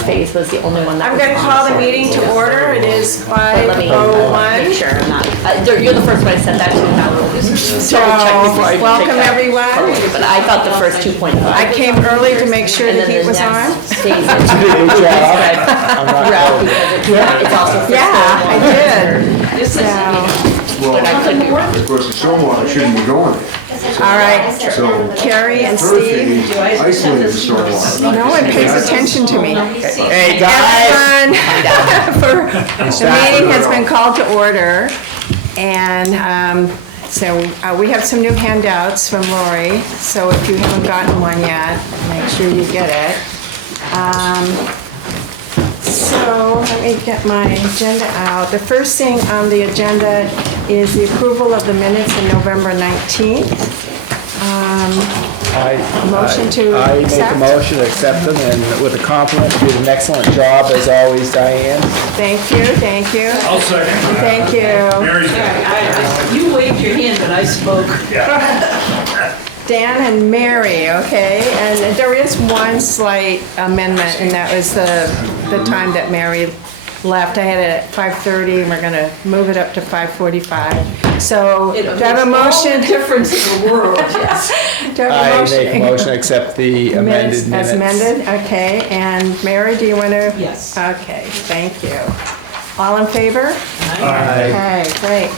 first phase was the only one that I'm was going to on. call the meeting to order. It is But let me make 5:01. sure I'm not, you're the first one I sent that to, now we'll just So, double check before I take welcome that. everyone. But I thought the first 2.5. I came early to make sure the heat was on. Good job. It's also for Yeah, I did. So, Well, but I could be wrong. of course, the stormwater shouldn't be going there. All right, So Carrie and third Steve. phase, isolated the stormwater. No one pays attention to me. Hey, guys. Everyone, the meeting has been called to order. And we have some new handouts from Lori. So if you haven't gotten one yet, make sure you get it. So let me get my agenda out. The first thing on the agenda is the approval of the minutes of November 19th. Motion to I make accept? a motion to accept them, and with a compliment, you did an excellent job as always, Diane. Thank you, thank you. I'll second. Thank you. Mary's got You waved your hand, but I spoke. Dan and Mary, okay? And there is one slight amendment, and that was the time that Mary left. I had it at 5:30, and we're gonna move it up to 5:45. So, It do I makes have a all the motion? difference in the world, yes. Do I have a I make a motion to accept the amended minutes. As amended, okay. And Mary, do you want to? Yes. Okay, thank you. All in favor? Aye. Okay, great.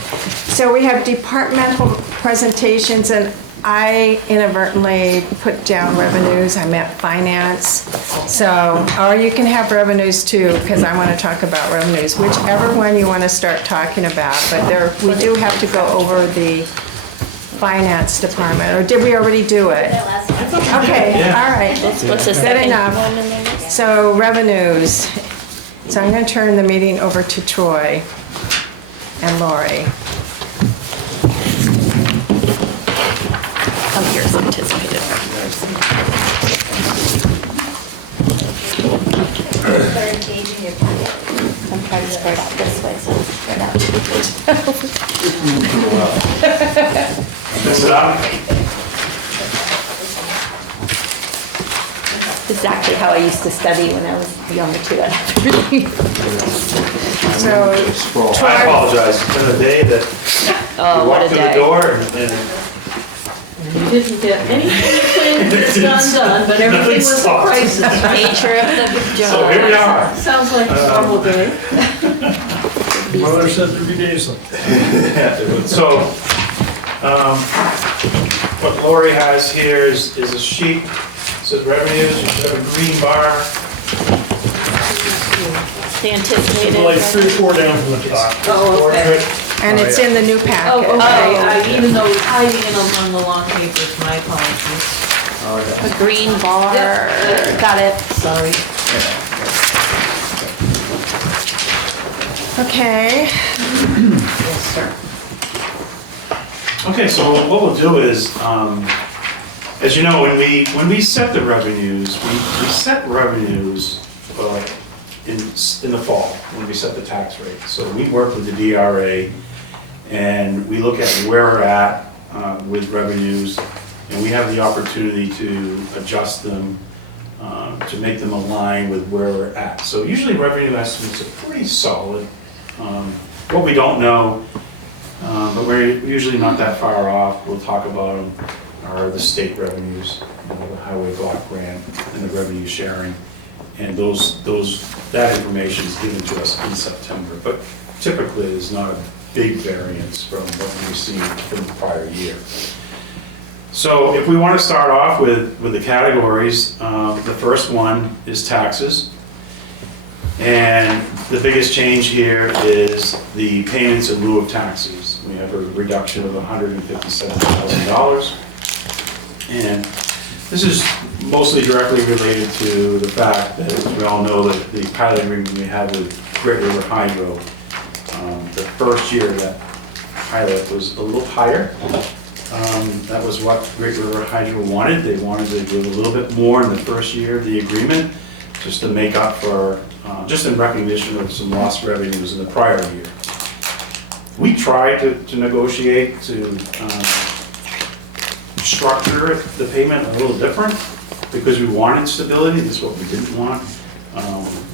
So we have departmental presentations, and I inadvertently put down revenues, I meant finance. So, or you can have revenues too, because I want to talk about revenues, whichever one you want to start talking about. But we do have to go over the finance department, or did we already do it? Okay, all right. What's the Good second enough. one in the list? So revenues. So I'm going to turn the meeting over to Troy and Lori. Here's anticipated revenues. Third page in your packet. I'm trying to spread out this way, so it's spread out. This is up. Exactly how I used to study when I was younger too. I'd have to really- So Sprawl. I Troy, apologize. It's been a day that Oh, we what a walked through the day. door and You didn't get anything you planned to get done, but everything was a Stopped. crisis. Nature of the job. so here we are. Sounds like a normal day. Mother said there'd be days like So, what Lori has here is a sheet, it says revenues, you should have a green bar, The anticipated. like 3 or 4 down from the top. Oh, okay. and it's in the new Oh, packet. okay, even though it's hiding in among the long papers, my apologies. A green bar. Yep. Got it. Sorry. Okay, Yes, sir. Okay, so what we'll do is, as you know, when we set the revenues, we set revenues in the fall, when we set the tax rate. So we work with the DRA, and we look at where we're at with revenues, and we have the opportunity to adjust them, to make them align with where we're at. So usually revenue estimates are pretty solid. What we don't know, but we're usually not that far off, we'll talk about them, are the state revenues, the highway block grant, and the revenue sharing. And that information is given to us in September, but typically there's not a big variance from what we've seen from the prior year. So if we want to start off with the categories, the first one is taxes. And the biggest change here is the payments in lieu of taxes. We have a reduction of $157,000. And this is mostly directly related to the fact that, as we all know, that the pilot agreement we have with Great River Hydro, the first year that pilot was a little higher. That was what Great River Hydro wanted. They wanted to give a little bit more in the first year of the agreement, just to make up for, just in recognition of some lost revenues in the prior year. We tried to negotiate to structure the payment a little different because we wanted stability. This is what we didn't want.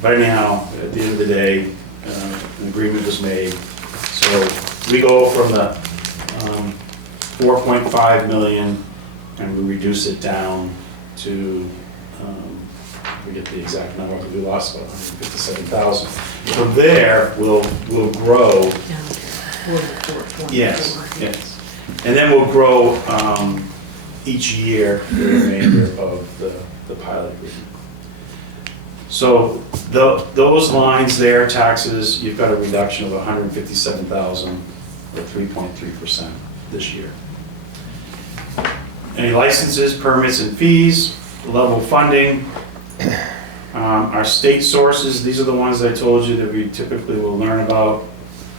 But anyhow, at the end of the day, an agreement was made. So we go from the 4.5 million and we reduce it down to, we get the exact number, but we lost about 157,000. From there, we'll grow. Yes, yes. And then we'll grow each year the remainder of the pilot agreement. So those lines there, taxes, you've got a reduction of 157,000 or 3.3% this year. Any licenses, permits, and fees, level funding. Our state sources, these are the ones I told you that we typically will learn about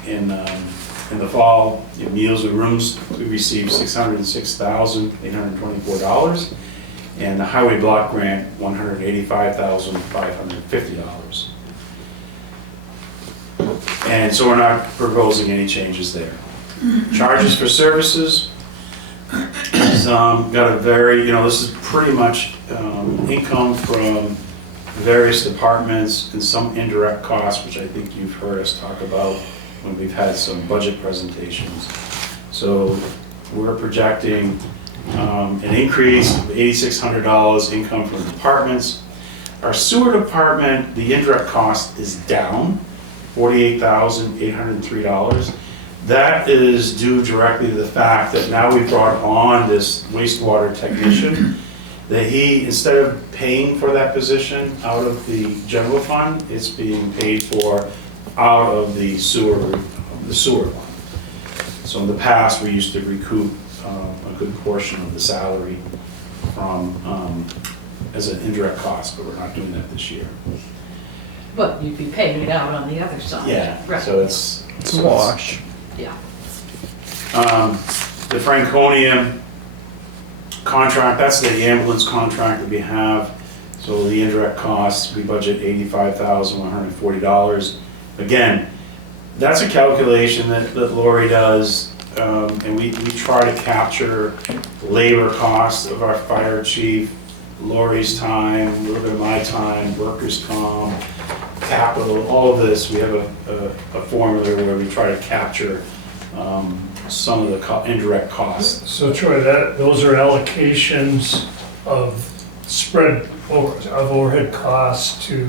in the fall. In meals and rooms, we received $606,824. And the highway block grant, $185,550. And so we're not proposing any changes there. Charges for services, got a very, this is pretty much income from various departments and some indirect costs, which I think you've heard us talk about when we've had some budget presentations. So we're projecting an increase of $8,600 income from departments. Our sewer department, the indirect cost is down $48,803. That is due directly to the fact that now we brought on this wastewater technician, that he, instead of paying for that position out of the general fund, it's being paid for out of the sewer line. So in the past, we used to recoup a good portion of the salary from, as an indirect cost, but we're not doing that this year. But you'd be paying it out on the other side. Yeah, Right. so it's a wash. Yeah. The Franconia contract, that's the ambulance contract that we have. So the indirect costs, we budget $85,140. Again, that's a calculation that Lori does, and we try to capture labor costs of our fire chief, Lori's time, a little bit of my time, workers' comp, capital, all of this. We have a formula where we try to capture some of the indirect costs. So Troy, those are allocations of spread of overhead costs to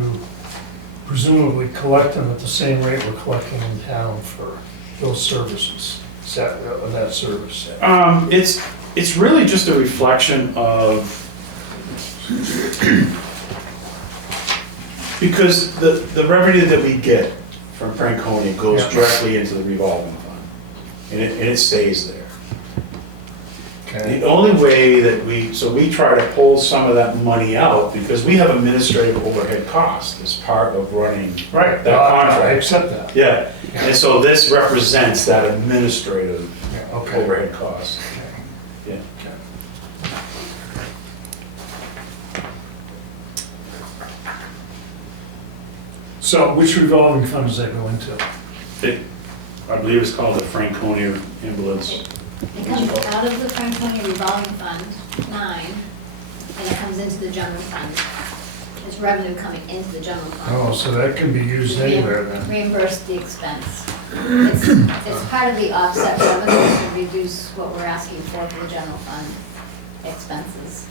presumably collect them at the same rate we're collecting in town for those services, that service. It's really just a reflection of, because the revenue that we get from Franconia goes directly into the revolving fund, and it stays there. Okay. The only way that we try to pull some of that money out, because we have administrative overhead costs as part of running Right, that contract. I accept that. Yeah, and so this represents that administrative Yeah, okay. overhead cost. Yeah. So which revolving fund does that go into? I believe it's called the Franconia Ambulance. It comes out of the Franconia revolving fund, 9, and it comes into the general fund. There's revenue coming into the general fund. Oh, so that can be used anywhere then? Reimburse the expense. It's part of the offset revenue to reduce what we're asking for the general fund expenses.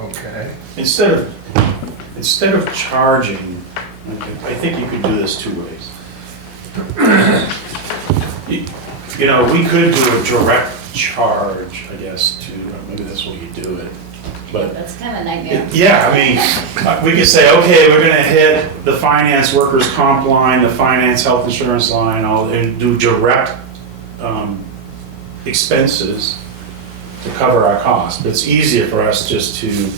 Okay. Instead of charging, I think you could do this two ways. We could do a direct charge, I guess, to, maybe that's what you do it, but. That's kind of a nightmare. Yeah, I mean, we could say, okay, we're gonna hit the finance workers' comp line, the finance health insurance line, and do direct expenses to cover our costs. But it's easier for us just to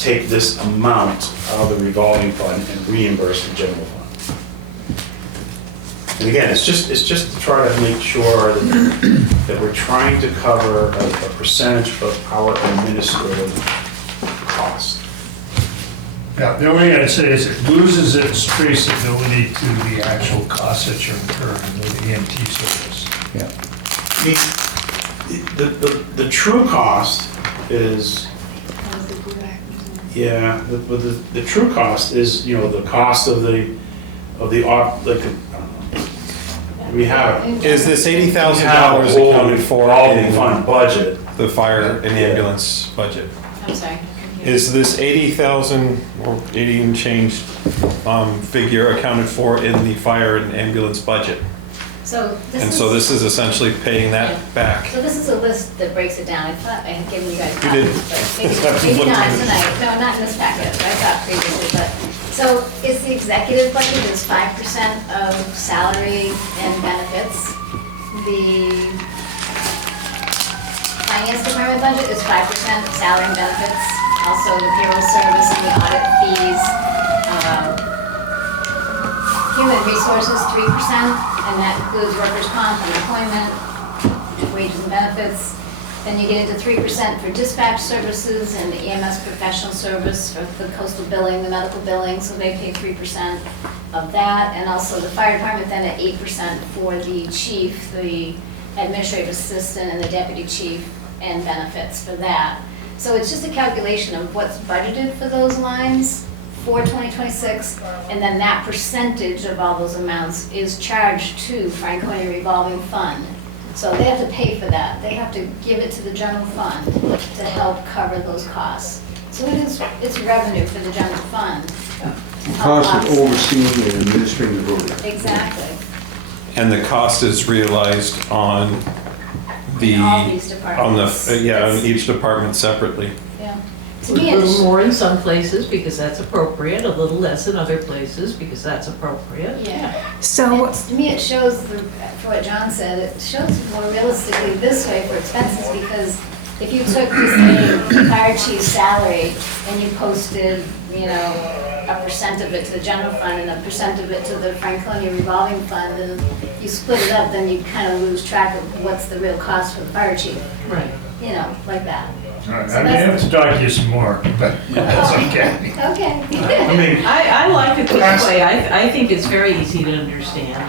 take this amount out of the revolving fund and reimburse the general fund. And again, it's just to try to make sure that we're trying to cover a percentage of our administrative cost. Yeah, the only thing I'd say is it loses its traceability to the actual costs that you're incurring with the EMT service. Yeah. The true cost is Yeah, but the true cost is, you know, the cost of the, like, we have. Is this we $80,000 have a whole accounted for revolving in fund budget. the fire and ambulance budget? I'm sorry. Is this 80,000 or 80 and change figure accounted for in the fire and ambulance budget? So this And is. so this is essentially paying that back. So this is a list that breaks it down. I thought I had given you guys You did. copies, but maybe not tonight. No, not in this packet, but I thought previously, but. So it's the executive budget is 5% of salary and benefits. The finance department budget is 5% of salary and benefits. Also the payroll service and the audit fees. Human resources, 3%, and that includes workers' comp, unemployment, wages and benefits. Then you get into 3% for dispatch services and the EMS professional service for the coastal billing, the medical billing, so they pay 3% of that. And also the fire department then at 8% for the chief, the administrative assistant, and the deputy chief, and benefits for that. So it's just a calculation of what's budgeted for those lines for 2026, and then that percentage of all those amounts is charged to Franconia revolving fund. So they have to pay for that. They have to give it to the general fund to help cover those costs. So it's revenue for the general fund. to help Cost of us. overseeing and administering the voting. Exactly. And the cost is realized on the, In all these on departments. the, yeah, on each department separately. Yeah. A To me, little it's, more in some places because that's appropriate, a little less in other places because that's appropriate. yeah. So, And to me, it shows, for what John said, it shows more realistically this way for expenses, because if you took the fire chief's salary and you posted, you know, a percent of it to the general fund and a percent of it to the Franconia revolving fund, and you split it up, then you kind of lose track of what's the real cost for the fire chief, Right. you know, like that. All right, I may have to talk to you some more, but that's okay. Okay. I mean, I like it this way. I think it's very easy to understand.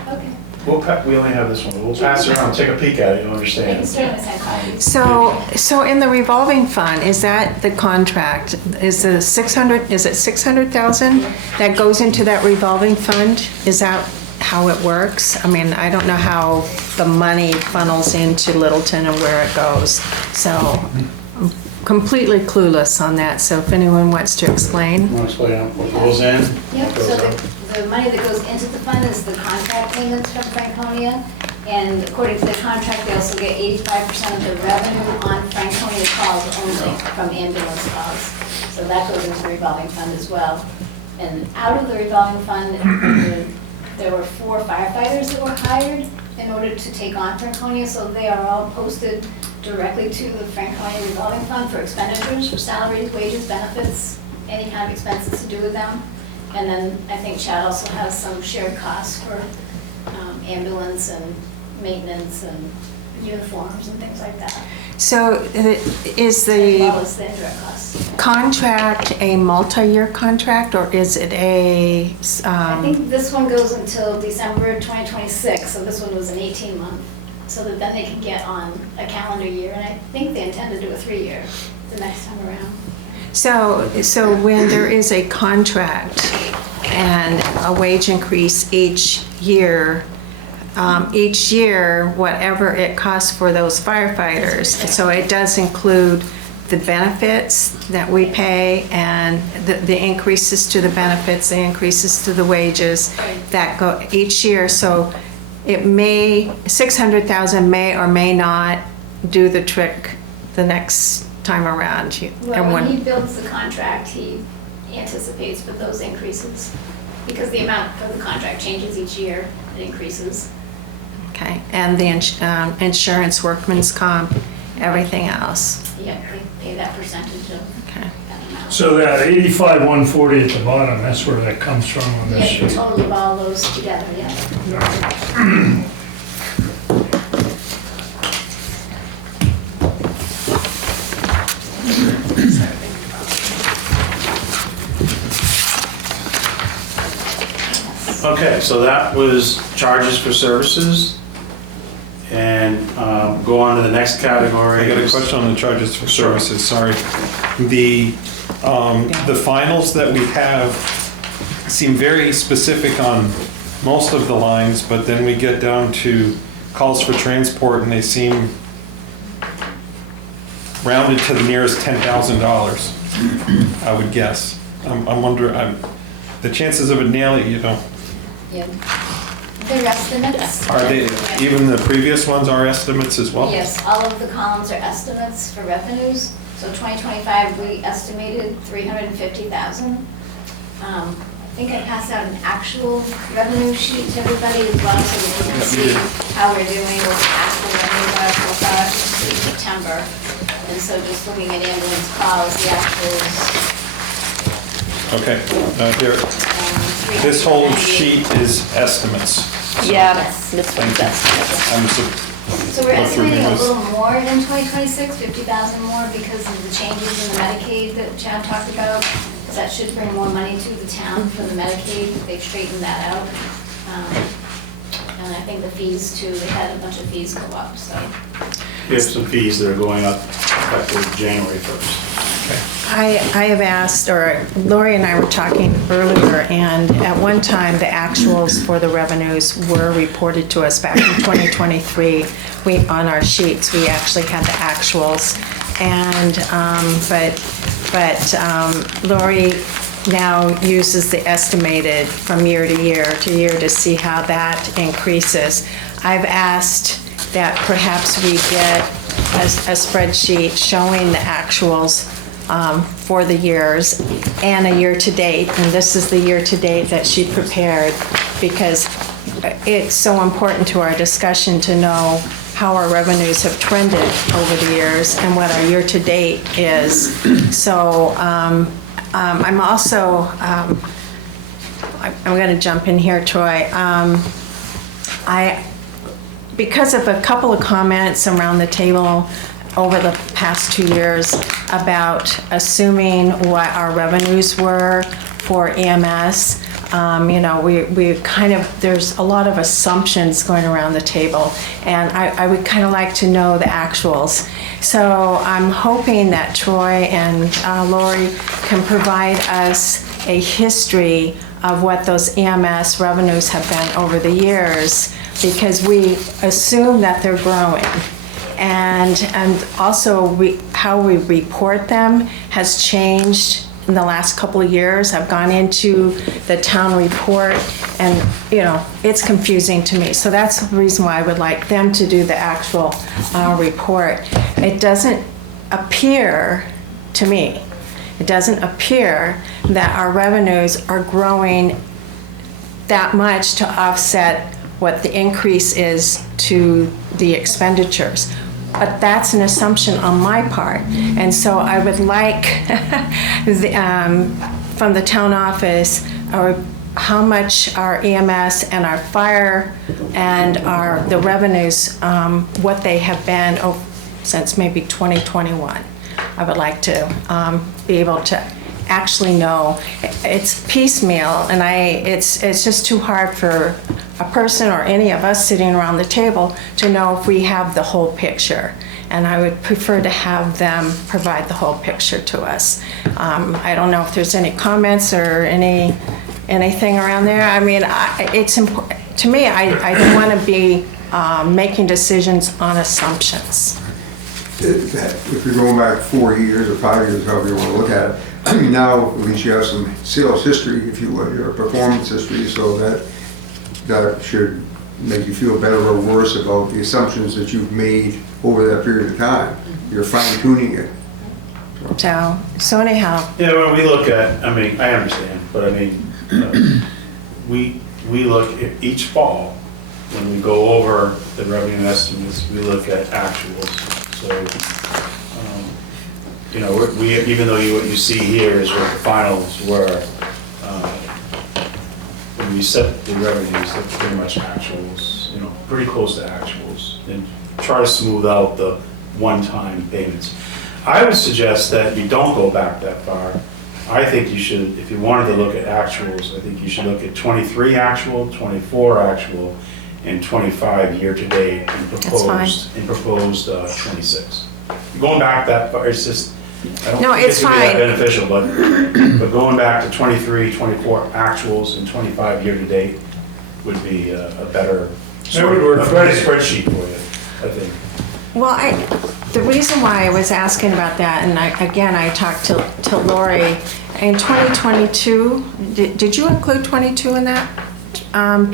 Okay. we only have this one. We'll pass it around, take a peek at it, you'll I can understand. certainly send copies. so in the revolving fund, is that the contract? Is the 600, is it 600,000 that goes into that revolving fund? Is that how it works? I mean, I don't know how the money funnels into Littleton and where it goes. So I'm completely clueless on that. So if anyone wants to explain. Want to explain what goes in? Yep, what goes so out? the money that goes into the fund is the contract payments from Franconia. And according to the contract, they also get 85% of the revenue on Franconia calls only from ambulance calls. So that goes into the revolving fund as well. And out of the revolving fund, there were 4 firefighters that were hired in order to take on Franconia. So they are all posted directly to the Franconia revolving fund for expenditures, for salaries, wages, benefits, any kind of expenses to do with them. And then I think Chad also has some shared costs for ambulance and maintenance and uniforms and things like that, So is as well the as the indirect costs. contract a multi-year contract or is it a, I think this one goes until December 2026, so this one was an 18-month, so that then they can get on a calendar year, and I think they intend to do a 3-year the next time around. so when there is a contract and a wage increase each year, whatever it costs for those firefighters, so it does include the benefits that we pay and the increases to the benefits, the increases to the wages that go each year. So it may, 600,000 may or may not do the trick the next time around. Well, when he builds the contract, he anticipates for those increases, because the amount for the contract changes each year, it increases. Okay, and the insurance, workman's comp, everything else. Yeah, they pay that percentage of Okay. that amount. So that 85,140 at the bottom, that's where that comes from on Yeah, this the sheet. total of all those together, yeah. Okay, so that was charges for services. And go on to the next category. I got a question on the charges for services, sorry. The The finals that we have seem very specific on most of the lines, but then we get down to calls for transport and they seem rounded to the nearest $10,000, I would guess. I'm wondering, the chances of it nailing, you know, Yep. They're estimates. are they, even the previous ones are estimates as well? Yes, all of the columns are estimates for revenues. So 2025, we estimated 350,000. I think I passed out an actual revenue sheet to everybody as well, so that you can see how we're doing with actual revenues are so far through September. And so just looking at ambulance calls, the actuals. Okay, here, this whole sheet is estimates. Yeah, Yes. this one's estimates. So we're Go through estimating a these. little more in 2026, 50,000 more because of the changes in the Medicaid that Chad talked about. Because that should bring more money to the town for the Medicaid. They've straightened that out. And I think the fees too, they had a bunch of fees go up, so. We have some fees that are going up effective January 1st. I have asked, or Lori and I were talking earlier, and at one time, the actuals for the revenues were reported to us back in 2023. On our sheets, we actually had the actuals. And, but Lori now uses the estimated from year to year to see how that increases. I've asked that perhaps we get a spreadsheet showing the actuals for the years and a year-to-date, and this is the year-to-date that she prepared, because it's so important to our discussion to know how our revenues have trended over the years and what our year-to-date is. So I'm also, I'm going to jump in here, Troy. Because of a couple of comments around the table over the past 2 years about assuming what our revenues were for EMS, you know, we kind of, there's a lot of assumptions going around the table, and I would kind of like to know the actuals. So I'm hoping that Troy and Lori can provide us a history of what those EMS revenues have been over the years, because we assume that they're growing. And also how we report them has changed in the last couple of years. I've gone into the town report and, you know, it's confusing to me. So that's the reason why I would like them to do the actual report. It doesn't appear to me, it doesn't appear that our revenues are growing that much to offset what the increase is to the expenditures. But that's an assumption on my part. And so I would like from the town office, how much our EMS and our fire and the revenues, what they have been since maybe 2021. I would like to be able to actually know. It's piecemeal, and it's just too hard for a person or any of us sitting around the table to know if we have the whole picture. And I would prefer to have them provide the whole picture to us. I don't know if there's any comments or anything around there. I mean, it's important to me. I don't want to be making decisions on assumptions. If you're going back 4 years or 5 years, however you want to look at it, I mean, now at least you have some sales history, if you will, your performance history, so that should make you feel better or worse about the assumptions that you've made over that period of time. You're fine tuning it. So anyhow. Yeah, when we look at, I mean, I understand, but I mean, we look at each fall, when we go over the revenue estimates, we look at actuals. So, you know, we even though what you see here is what the finals were, when we set the revenues, they're pretty much actuals, you know, pretty close to actuals, and try to smooth out the one-time payments. I would suggest that you don't go back that far. I think you should, if you wanted to look at actuals, I think you should look at 23 actual, 24 actual, and 25 year-to-date, and proposed 26. Going back that far, it's just, don't No, think it's it's gonna be that fine. beneficial, but going back to 23, 24 actuals and 25 year-to-date would be a better, That would work a for better me. spreadsheet for you, I think. Well, the reason why I was asking about that, and I talked to Lori, in 2022, did you include 22 in that?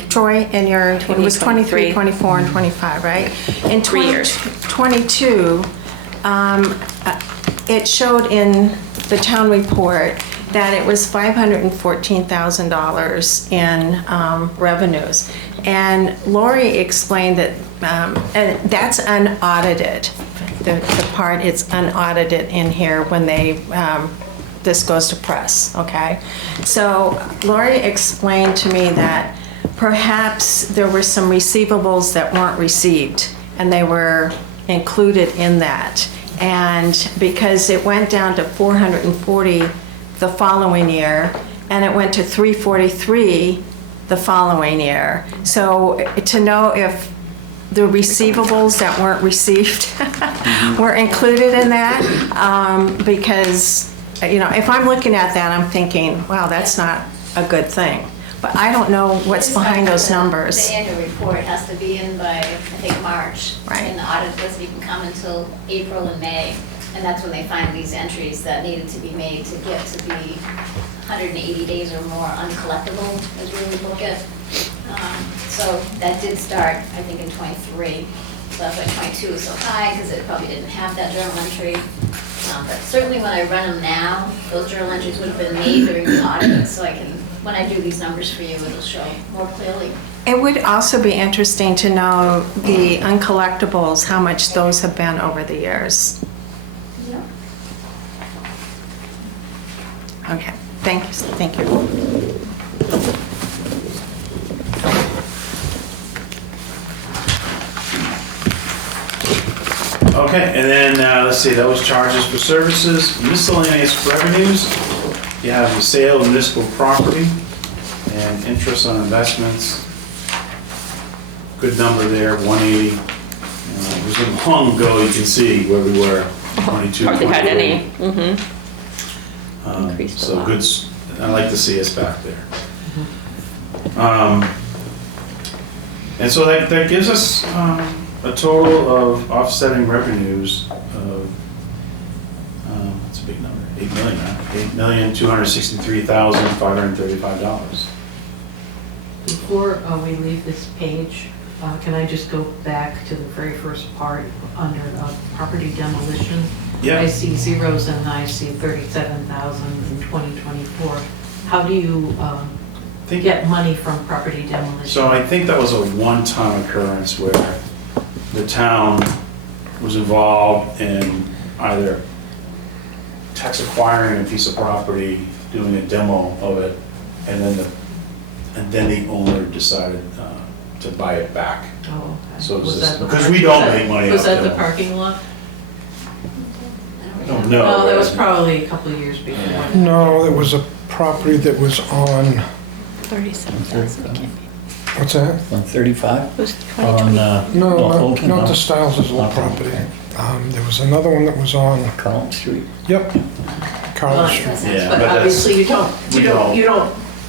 Troy, in your, it was 23, 2023. 24, and 25, right? In 3 years. 22, it showed in the town report that it was $514,000 in revenues. And Lori explained that, and that's unaudited. The part, it's unaudited in here when they, this goes to press, okay? So Lori explained to me that perhaps there were some receivables that weren't received, and they were included in that. And because it went down to 440 the following year, and it went to 343 the following year. So to know if the receivables that weren't received were included in that, because, you know, if I'm looking at that, I'm thinking, wow, that's not a good thing. But I don't know what's behind those numbers. The annual report has to be in by, I think, March. Right. And the audit doesn't even come until April and May. And that's when they find these entries that needed to be made to get to be 180 days or more uncollectible, as we would look at. So that did start, I think, in '23. So that's why '22 was so high, because it probably didn't have that journal entry. But certainly when I run them now, those journal entries would have been made during the audit, so I can, when I do these numbers for you, it'll show more clearly. It would also be interesting to know the uncollectibles, how much those have been over the years. Yeah. Okay, thank you. Okay, and then, let's see, that was charges for services, miscellaneous revenues. You have the sale of municipal property and interest on investments. Good number there, 180. It was long ago, you can see where we were, 22, Hardly had 23. any. Increased a So lot. good, I'd like to see us back there. And so that gives us a total of offsetting revenues of, that's a big number, 8 million, $8,263,535. Before we leave this page, can I just go back to the very first part under property demolition? Yeah. I see zeros and I see 37,000 in 2024. How do you get money from property demolition? So I think that was a one-time occurrence where the town was involved in either tax acquiring a piece of property, doing a demo of it, and then the owner decided to buy it back. Oh, okay. So it was Was this- that the because park- we don't make money Was off that the demo. parking lot? No, No, that was probably a couple of years before. No, it was a property that was on, 37,000. what's that? On 35? It was On, 2020. No, Old not the Town. Stiles' old property. There was another one that was on, Collins Street. yep, Carlos Street. Yeah, But that's- obviously you don't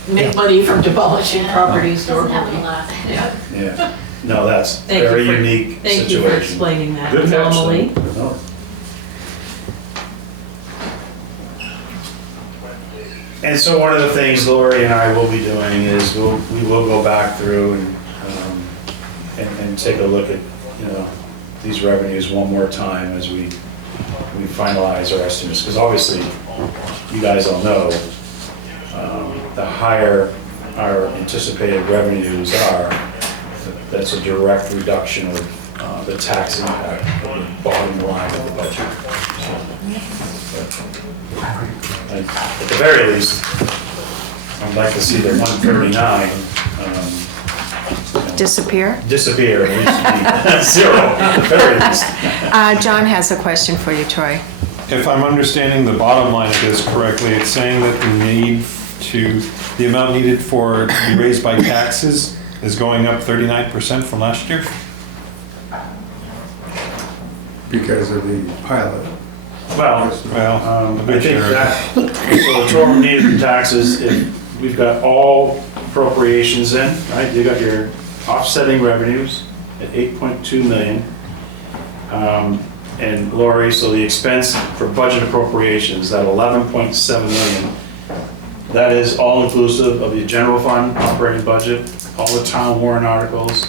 make Yeah. money from demolishing properties or. Doesn't happen a lot. Yeah. Yeah, no, that's Thank you very for- unique Thank you for situation. explaining that. Good catch, Normally, though. No. And so one of the things Lori and I will be doing is we will go back through and take a look at, these revenues one more time as we finalize our estimates. Because obviously, you guys all know, the higher our anticipated revenues are, that's a direct reduction of the tax impact on the bottom line of the budget. At the very least, I'd like to see the 139 Disappear? disappear, at least be zero, at the very least. John has a question for you, Troy. If I'm understanding the bottom line of this correctly, it's saying that the amount needed to be raised by taxes is going up 39% from last year? Because of the pilot. Well, Well, I think that, so the total needed for taxes, if we've got all appropriations in, right? You got your offsetting revenues at 8.2 million. And Lori, so the expense for budget appropriations, that 11.7 million, that is all inclusive of the general fund operating budget, all the town warrant articles?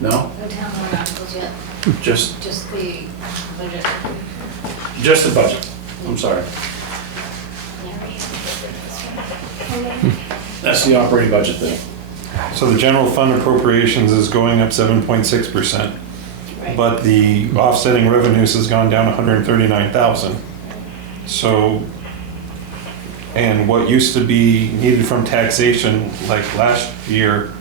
No? No town warrant articles yet, Just just the budget. Just the budget, I'm sorry. That's the operating budget then. So the general fund appropriations is going up 7.6%, Right. but the offsetting revenues has gone down 139,000. So, and what used to be needed from taxation, like last year,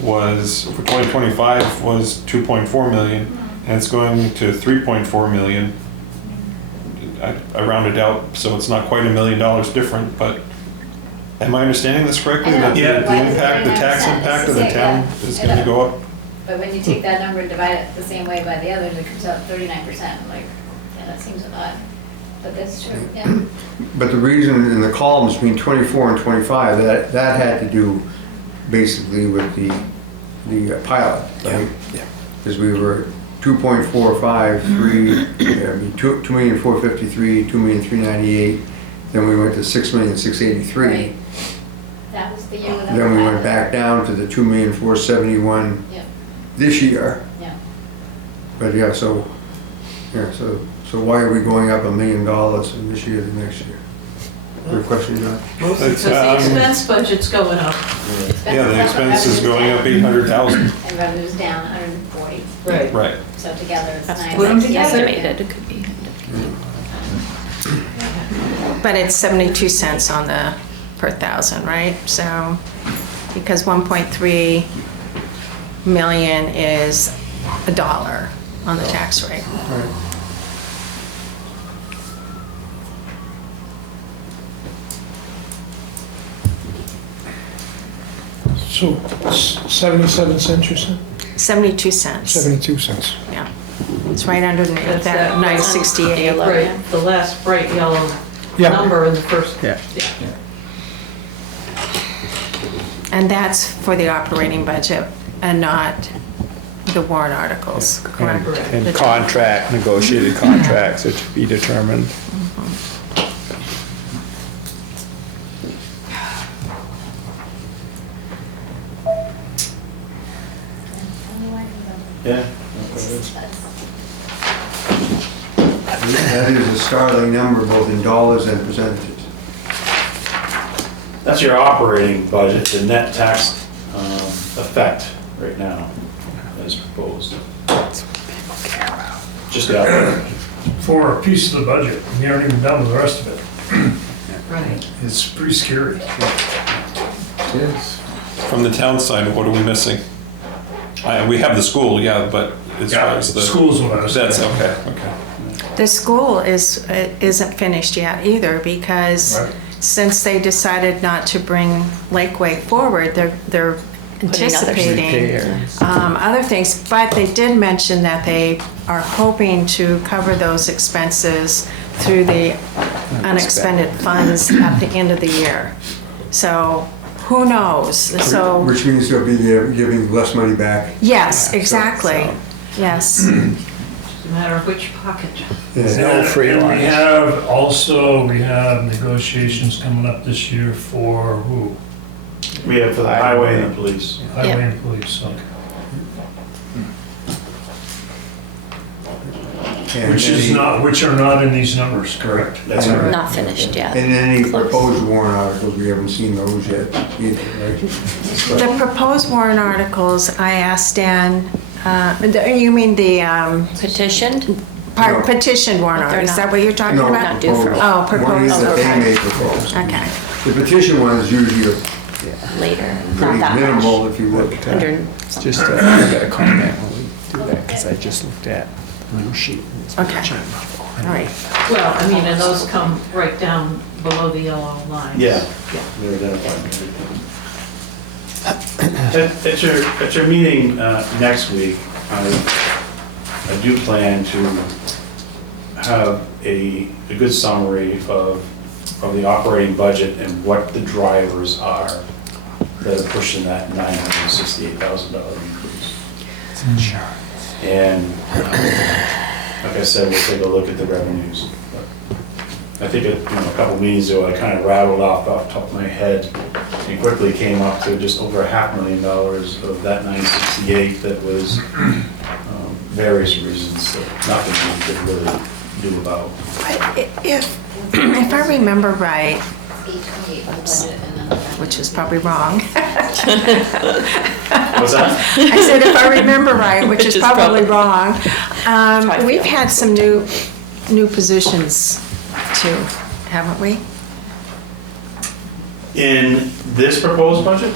was, for 2025, was 2.4 million, and it's going to 3.4 million. I rounded out, so it's not quite $1 million different, but am I understanding this correctly? I know. That the Yeah. the impact, the tax 39%, impact of the it's the town same, is yeah. gonna go up? But when you take that number and divide it the same way by the others, it comes out 39%. I'm like, yeah, that seems odd. But that's true, yeah. But the reason in the columns between 24 and 25, that had to do basically with the pilot, right? Because we were 2.453, 2,453,000, 2,398,000, then we went to 6,683,000. Right. That was the year without. Then we the went pilot. back down to the 2,471,000 Yeah, this year. yeah. But yeah, so why are we going up $1 million from this year to next year? Your question, John? Mostly because the expense budget's going up. Yeah, the expense is going up 800,000. And revenue's down 140. Right. Right. So together it's nine. Put 'em together. Estimated, it could be. But it's 72 cents on the per thousand, right? So, because 1.3 million is $1 on the tax rate. So 77 cents, you said? 72 cents, 72 cents. yeah. It's right underneath That's that that 968. Right, the last bright yellow Yeah. number in the first. Yeah. And that's for the operating budget and not the warrant articles, correct? And contract, negotiated contracts are to be determined. Yeah. That is a startling number, both in dollars and percentages. That's your operating budget, the net tax effect right now as proposed. Just the operating. For a piece of the budget, we aren't even done with the rest of it. Right. It's pretty scary. From the town side, what are we missing? We have the school, yeah, but as far Yeah, as the. school's what I was That's saying. okay. The school isn't finished yet either, because Right. since they decided not to bring Lakeway forward, they're anticipating Repairs. other things, but they did mention that they are hoping to cover those expenses through the unexpended funds at the end of the year. So, who knows? So, Which means they'll be giving less money back. yes, exactly, yes. Just a matter of which pocket. There's no free And lunch. we have negotiations coming up this year for who? We have for the highway and the police. Highway and police, okay. And Which are not in these numbers, correct? That's right. Not finished yet. And any Close. proposed warrant articles, we haven't seen those yet either, right? The proposed warrant articles, I asked Dan, you mean the Petitioned? No. petition warrant But they're articles, is that not- what you're talking No, about? Not due for- Oh, One proposed, is that they okay. may propose. Okay. The petition one is usually Later, not pretty that minimal, much. if you would. Under Just I got a comment when we do that, because I just looked at the new sheet. and it's Okay. changed. All right. Well, I mean, and those come right down below the yellow lines. Yeah. They're identified. At your meeting next week, I do plan to have a good summary of the operating budget and what the drivers are that are pushing that $968,000 increase. And like I said, we'll take a look at the revenues. I think a couple meetings ago, I kind of rattled off the top of my head and quickly came up to just over $500,000 of that 968 that was various reasons that nothing we could really do about. If I remember right, 828 budget and then. which is probably wrong. What's that? I said if I remember right, which is probably wrong. We've had some new positions too, haven't we? In this proposed budget?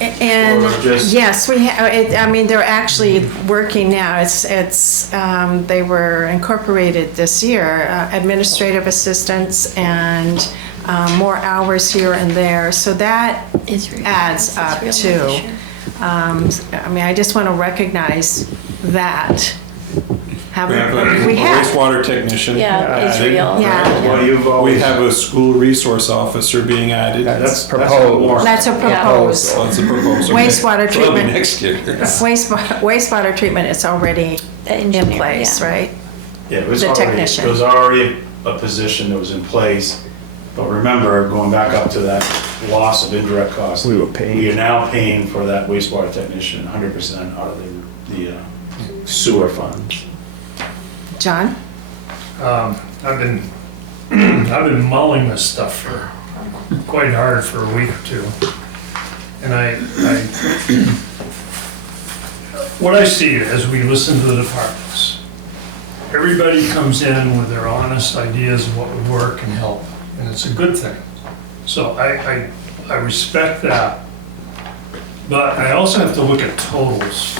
And Or just- yes, I mean, they're actually working now. They were incorporated this year, administrative assistants and more hours here and there. So that adds up too. I mean, I just want to recognize that. We have a wastewater technician. Yeah, Israel. Yeah. Well, you've We always, have a school resource officer being added. That's that's proposed. That's a proposed. Oh, that's a proposal. Wastewater So that'll be treatment. next year. Wastewater treatment is already The in engineer, place, yeah. right? yeah, it was the already, technician. it was already a position that was in place. But remember, going back up to that loss of indirect costs. We were paying. We are now paying for that wastewater technician 100% out of the sewer funds. John? I've been I've been mulling this stuff for quite hard for a week or two. And what I see as we listen to the departments, everybody comes in with their honest ideas of what would work and help, and it's a good thing. So I respect that, but I also have to look at totals.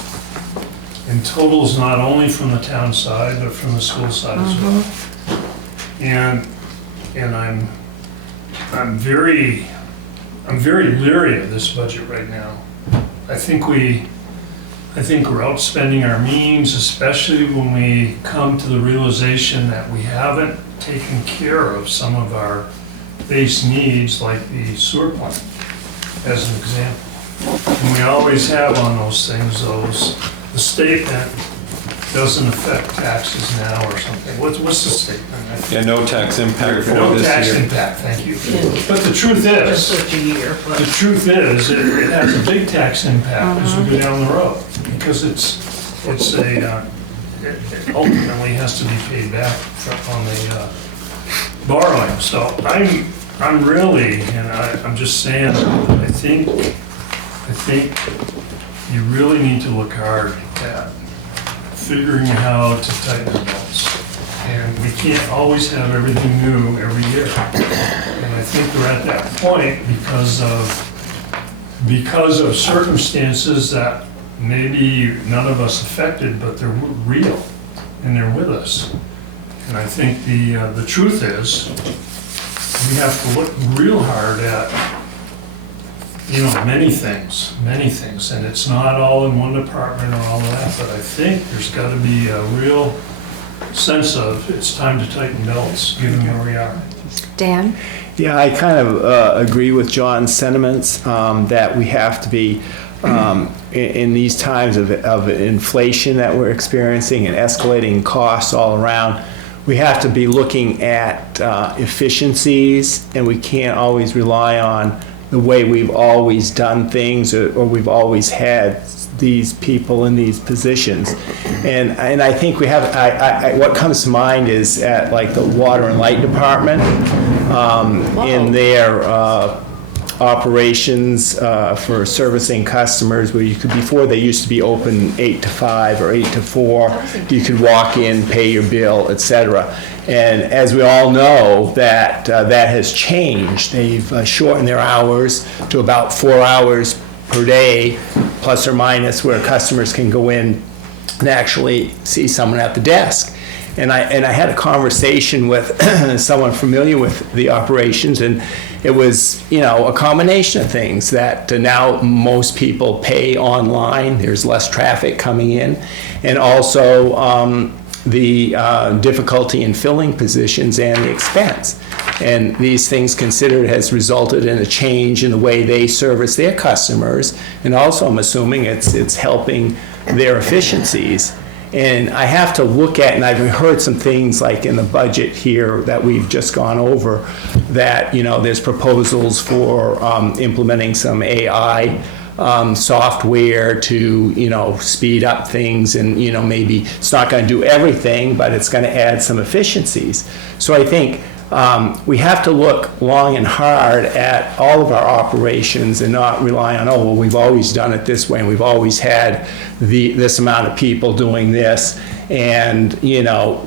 And totals not only from the town side, but from the school side as well. And I'm very leery of this budget right now. I think we're outspending our means, especially when we come to the realization that we haven't taken care of some of our base needs, like the sewer plant, as an example. And we always have on those things, the statement doesn't affect taxes now or something. What's the statement? Yeah, no tax impact for No this tax year. impact, thank you. But the truth Just is, such a year, the but truth is, it has a big tax impact as we go down the road, because it ultimately has to be paid back on the borrowing. So I'm really, and I'm just saying, I think you really need to look hard at figuring how to tighten the belts. And we can't always have everything new every year. And I think we're at that point because of circumstances that maybe none of us affected, but they're real and they're with us. And I think the truth is, we have to look real hard at many things, and it's not all in one department or all that, but I think there's got to be a real sense of it's time to tighten belts, given where we are. Dan? Yeah, I kind of agree with John's sentiments that we have to be, in these times of inflation that we're experiencing and escalating costs all around, we have to be looking at efficiencies, and we can't always rely on the way we've always done things or we've always had these people in these positions. And I think we have, what comes to mind is at like the Water and Light Department, in their operations for servicing customers, where you could, before they used to be open 8 to 5 or 8 to 4, you could walk in, pay your bill, etc. And as we all know, that has changed. They've shortened their hours to about 4 hours per day, plus or minus, where customers can go in and actually see someone at the desk. And I had a conversation with someone familiar with the operations, and it was, a combination of things that now most people pay online. There's less traffic coming in, and also the difficulty in filling positions and the expense. And these things considered has resulted in a change in the way they service their customers. And also, I'm assuming it's helping their efficiencies. And I have to look at, and I've heard some things like in the budget here that we've just gone over, that, there's proposals for implementing some AI software to, speed up things, and, maybe it's not going to do everything, but it's going to add some efficiencies. So I think we have to look long and hard at all of our operations and not rely on, well, we've always done it this way, and we've always had this amount of people doing this. And,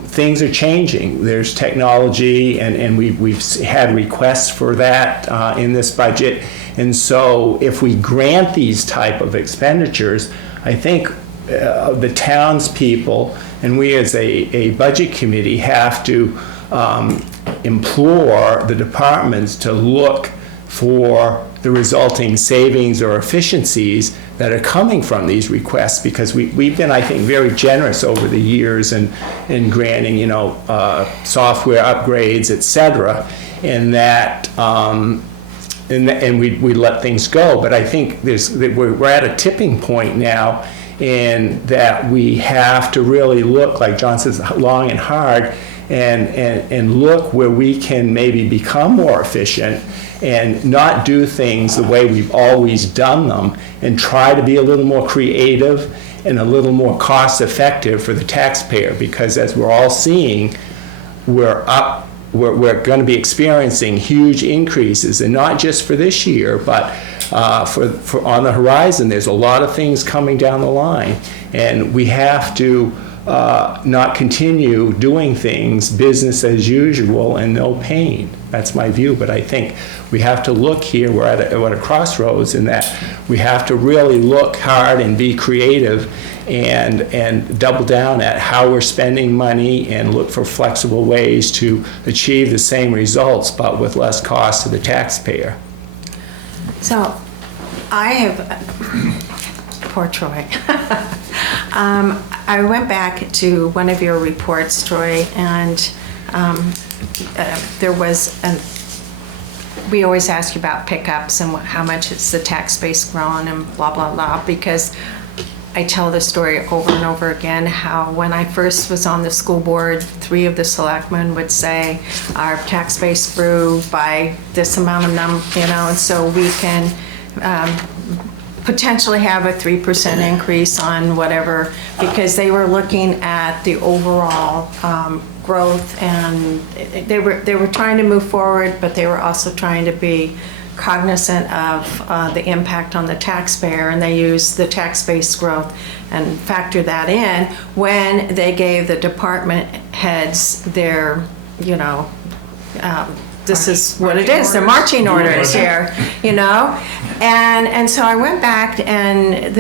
things are changing. There's technology, and we've had requests for that in this budget. And so if we grant these type of expenditures, I think the townspeople and we as a budget committee have to implore the departments to look for the resulting savings or efficiencies that are coming from these requests, because we've been, I think, very generous over the years in granting, software upgrades, et cetera, and that and we let things go. But I think we're at a tipping point now, in that we have to really look, like John says, long and hard, and look where we can maybe become more efficient and not do things the way we've always done them, and try to be a little more creative and a little more cost effective for the taxpayer. Because as we're all seeing, we're going to be experiencing huge increases, and not just for this year, but for on the horizon. There's a lot of things coming down the line, and we have to not continue doing things business as usual and no pain. That's my view. But I think we have to look here, we're at a crossroads, in that we have to really look hard and be creative and double down at how we're spending money, and look for flexible ways to achieve the same results but with less cost to the taxpayer. So I have, poor Troy. I went back to one of your reports, Troy, and there was we always ask you about pickups and how much is the tax base grown and blah, blah, blah, because I tell the story over and over again how when I first was on the school board, 3 of the selectmen would say our tax base grew by this amount of and so we can potentially have a 3% increase on whatever, because they were looking at the overall growth, and they were trying to move forward, but they were also trying to be cognizant of the impact on the taxpayer, and they used the tax base growth and factored that in when they gave the department heads their, this is what it is, they're marching orders here, and so I went back, and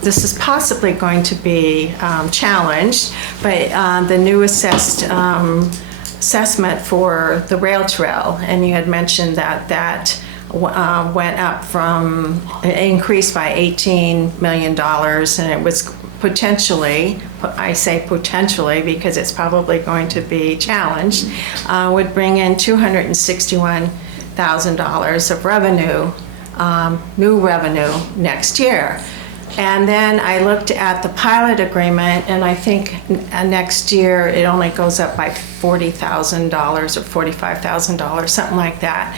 this is possibly going to be challenged, but the new assessment for the rail trail, and you had mentioned that went up from, increased by $18 million, and it was potentially, I say potentially because it's probably going to be challenged, would bring in $261,000 of revenue, new revenue next year. And then I looked at the pilot agreement, and I think next year it only goes up by $40,000 or $45,000, something like that.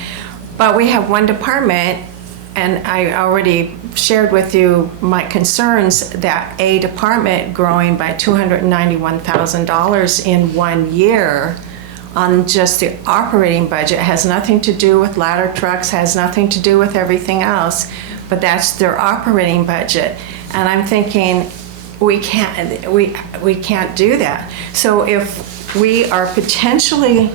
But we have one department, and I already shared with you my concerns that a department growing by $291,000 in 1 year on just the operating budget has nothing to do with ladder trucks, has nothing to do with everything else, but that's their operating budget. And I'm thinking, we can't do that. So if we are potentially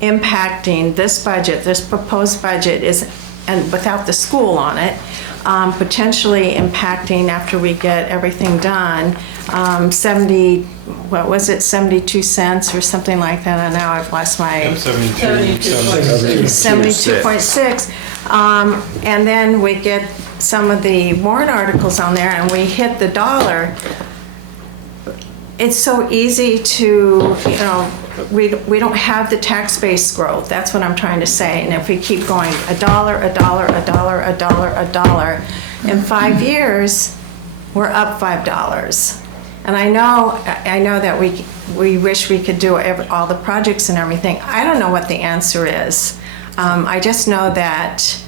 impacting this budget, this proposed budget is, and without the school on it, potentially impacting, after we get everything done, 72 cents or something like that, and now I've lost my... 72.6. And then we get some of the warrant articles on there, and we hit the dollar. it's so easy to, you know, we don't have the tax base growth. That's what I'm trying to say. And if we keep going $1, $1, $1, $1, $1, in 5 years, we're up $5. And I know that we wish we could do all the projects and everything. I don't know what the answer is. I just know that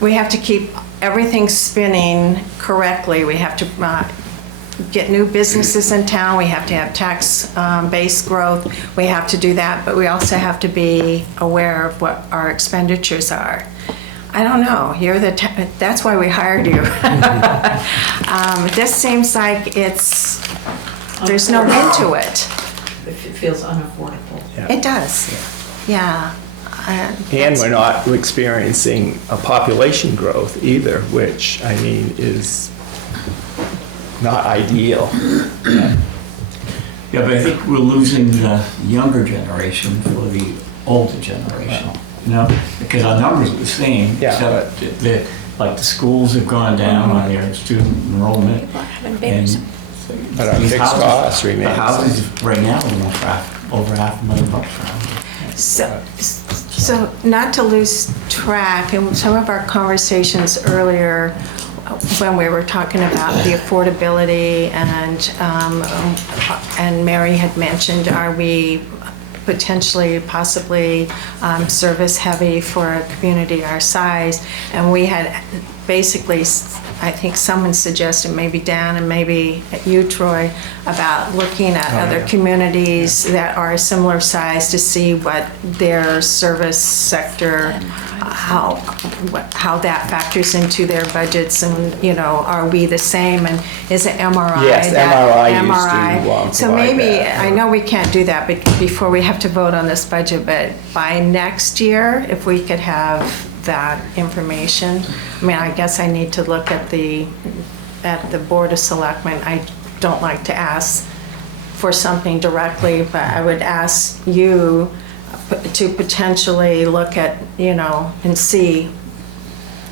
we have to keep everything spinning correctly. We have to get new businesses in town. We have to have tax base growth. We have to do that, but we also have to be aware of what our expenditures are. I don't know. That's why we hired you. This seems like there's no end to it. It feels unaffordable. It does. Yeah. And we're not experiencing a population growth either, which, I mean, is not ideal. Yeah, but I think we're losing the younger generation for the older generation. You know, because our numbers are the same, Yeah, except that like the schools have gone down on their student enrollment. And But our these fixed houses- costs remain The the houses right now are over $500,000 around here. So not to lose track, in some of our conversations earlier, when we were talking about the affordability and Mary had mentioned, are we potentially, possibly service heavy for a community our size? And we had basically, I think someone suggested, maybe Dan and maybe you, Troy, about looking at other communities that are a similar size to see what their service sector, how that factors into their budgets, and, you know, are we the same, and is it MRI? Yes, MRI used to So provide maybe, that. I know we can't do that, but before we have to vote on this budget, but by next year, if we could have that information. I mean, I guess I need to look at the Board of Selectmen. I don't like to ask for something directly, but I would ask you to potentially look at, you know, and see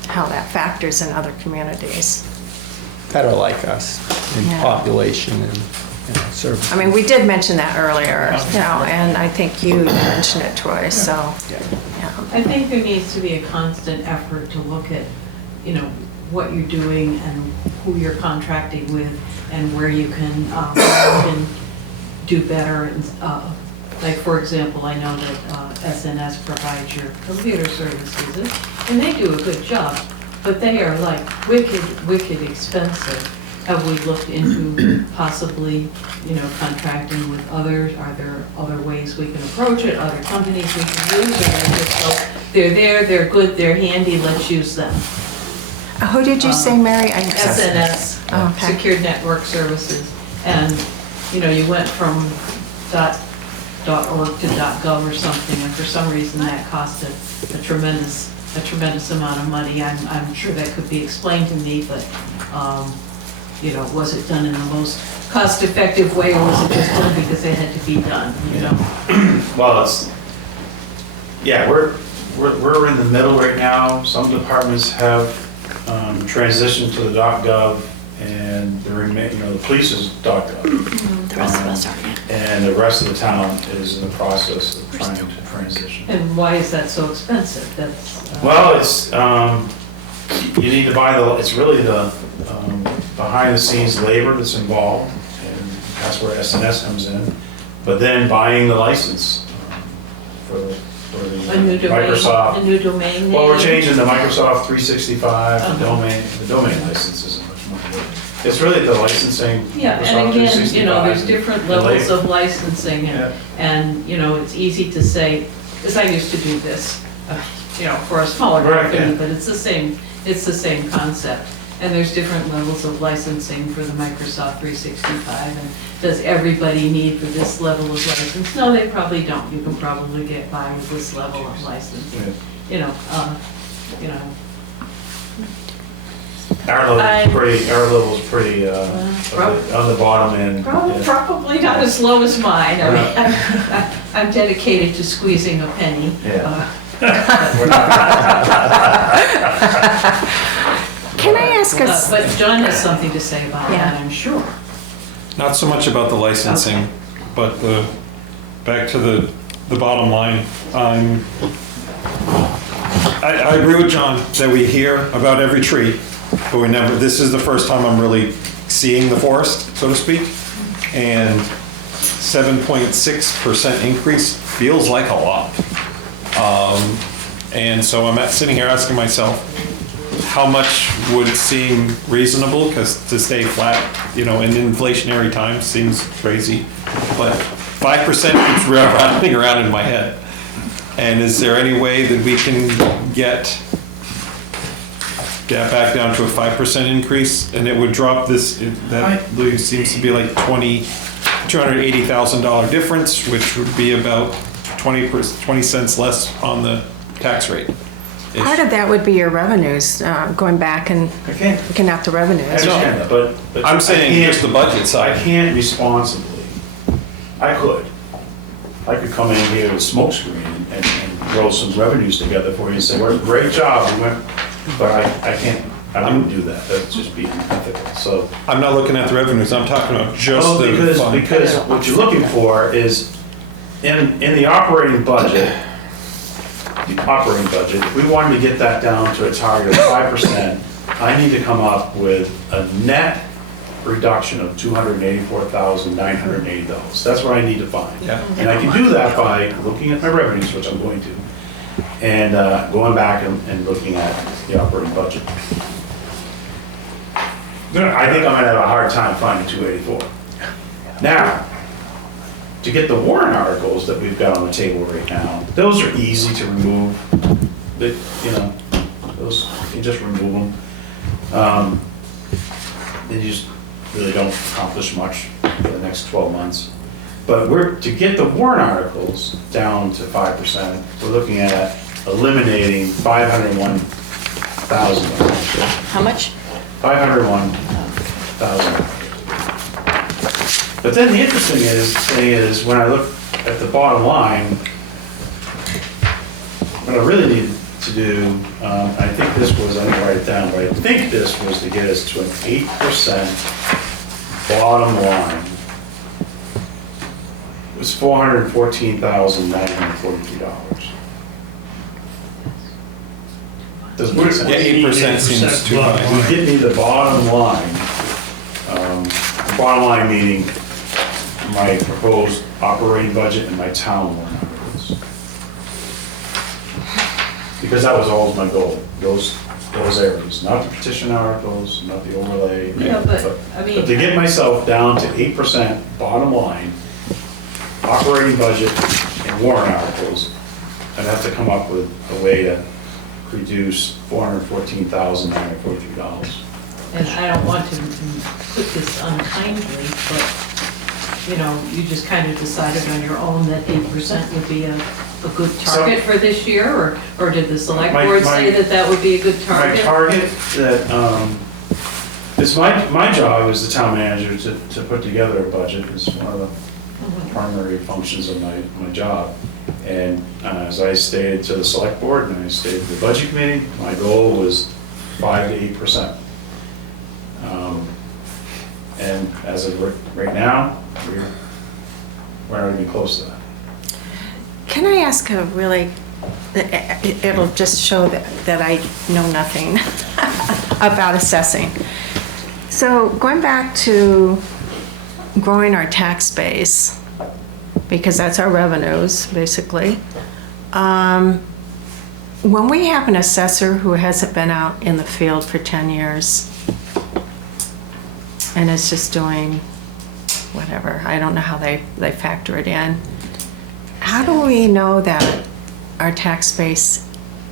how that factors in other communities. that are like us in Yeah. population and service. I mean, we did mention that earlier, you know, and I think you mentioned it, Troy, so, yeah. I think there needs to be a constant effort to look at, you know, what you're doing and who you're contracting with and where you can do better. Like, for example, I know that SNS provides your computer services, and they do a good job, but they are like wicked expensive. Have we looked into possibly, you know, contracting with others? Are there other ways we can approach it, other companies we can use? Or just go, they're there, they're good, they're handy, let's use them. Who did you say, Mary? SNS, Oh, okay. Secured Network Services. And, you know, you went from .org to .gov or something, and for some reason that cost a tremendous amount of money. I'm sure that could be explained to me, but, you know, was it done in the most cost-effective way, or was it just done because it had to be done, you know? Well, we're in the middle right now. Some departments have transitioned to the .gov, and the police is .gov. The rest of us aren't. And the rest of the town is in the process of trying to transition. And why is that so expensive? That's, Well, it's, you need to buy it's really the behind-the-scenes labor that's involved, and that's where SNS comes in. But then buying the license for the a new domain, Microsoft. a new domain name? Well, we're changing the Microsoft 365, Uh-huh. the domain license isn't much money. It's really the licensing. Yeah, Microsoft and again, you know, 365, there's different and levels labor. of licensing, Yeah. and, you know, it's easy to say, because I used to do this, you know, for a smaller Right, company, yeah. but it's the same concept. And there's different levels of licensing for the Microsoft 365, and does everybody need for this level of license? No, they probably don't. You can probably get by with this level of licensing, you know, Our level's pretty, on the bottom end. Probably not as low as mine. I mean, I'm dedicated to squeezing a penny. Yeah. Can I ask us? But John has something to say about Yeah. that, I'm sure. Not so much about the licensing, but back to the bottom line. I agree with John that we hear about every tree, but we never, this is the first time I'm really seeing the forest, so to speak. And 7.6% increase feels like a lot. And so I'm sitting here asking myself, how much would seem reasonable? Because to stay flat, in inflationary times seems crazy. But 5% keeps running around in my head. And is there any way that we can get back down to a 5% increase? And it would drop this, that seems to be like $280,000 difference, which would be about 20 cents less on the tax rate. Part of that would be your revenues, going back and looking at the revenues. I understand that, but I'm saying just the budget I side. can't responsibly. I could come in here with a smoke screen and throw some revenues together for you and say, "Well, great job." But I can't. I wouldn't do that. That's just being ethical. So I'm not looking at the revenues. I'm talking about just the fund. because what you're looking for is in the operating budget. If we wanted to get that down to a target of 5%, I need to come up with a net reduction of $284,980. That's what I need to find. Yeah. And I can do that by looking at my revenues, which I'm going to, and going back and looking at the operating budget. I think I'm gonna have a hard time finding 284. Now, to get the warrant articles that we've got on the table right now, those are easy to remove. Those, you can just remove them. They just really don't accomplish much for the next 12 months. But to get the warrant articles down to 5%, we're looking at eliminating $501,000. How much? $501,000. But then the interesting thing is when I look at the bottom line, what I really need to do, I think this was, I didn't write it down, but I think this was to get us to an 8% bottom line. It was $414,943. Doesn't make sense. Yeah, 8% seems too high. You give me the bottom line. Bottom line meaning my proposed operating budget and my town warrant articles. Because that was always my goal, those areas, not the petition articles, not the overlay. Yeah, but to get myself down to 8% bottom line, operating budget and warrant articles, I'd have to come up with a way to reduce $414,943. And I don't want to put this unkindly, but, you just kind of decided on your own that 8% would be a good target for this year, or did the select board say that would be a good target? My target that, it's my job as the town manager to put together a budget is one of the primary functions of my job. And as I stated to the select board and I stated to the budget committee, my goal was 5 to 8%. And as of right now, we're not even close to that. Can I ask it'll just show that I know nothing about assessing. So going back to growing our tax base, because that's our revenues, basically. When we have an assessor who hasn't been out in the field for 10 years and is just doing whatever, I don't know how they factor it in. How do we know that our tax base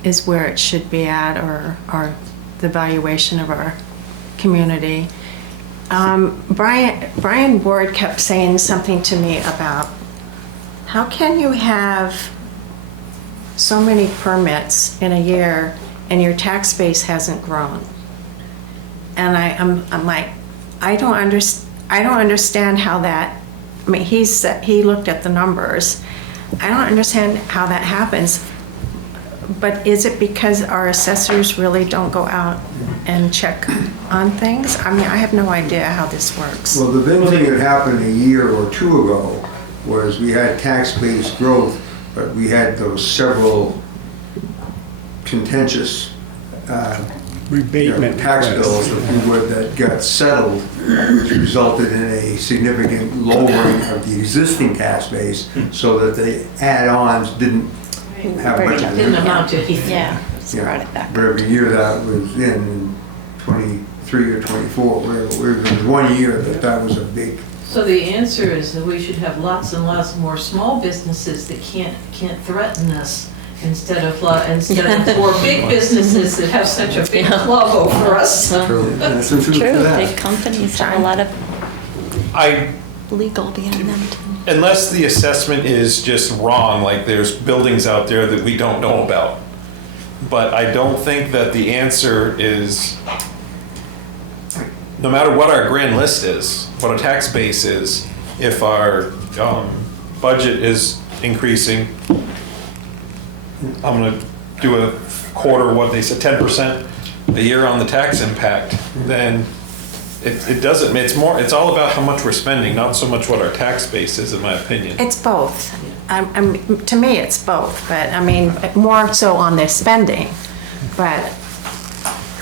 is where it should be at, or the valuation of our community? Brian Ward kept saying something to me about how can you have so many permits in a year and your tax base hasn't grown? And I'm like, I don't understand how that. I mean, he looked at the numbers. I don't understand how that happens. But is it because our assessors really don't go out and check on things? I mean, I have no idea how this works. Well, the big thing that happened a year or two ago was we had tax-based growth, but we had those several contentious Rebatement. tax bills, if you would, that got settled, which resulted in a significant lowering of the existing tax base, so that the add-ons didn't have much of an Didn't impact. amount to anything. Yeah, just Yeah. brought it back. But every year that was in 23 or 24, there was 1 year that was a big, So the answer is that we should have lots and lots more small businesses that can't threaten us instead of more big businesses that have such a big club over us. that's some truth to True, that. big companies have a lot of I, legal behind them too. unless the assessment is just wrong, like there's buildings out there that we don't know about. But I don't think that the answer is, no matter what our grand list is, what our tax base is, if our budget is increasing, I'm gonna do a quarter of what they said, 10% a year on the tax impact, then it doesn't, it's all about how much we're spending, not so much what our tax base is, in my opinion. It's both. To me, it's both, but I mean, more so on their spending, but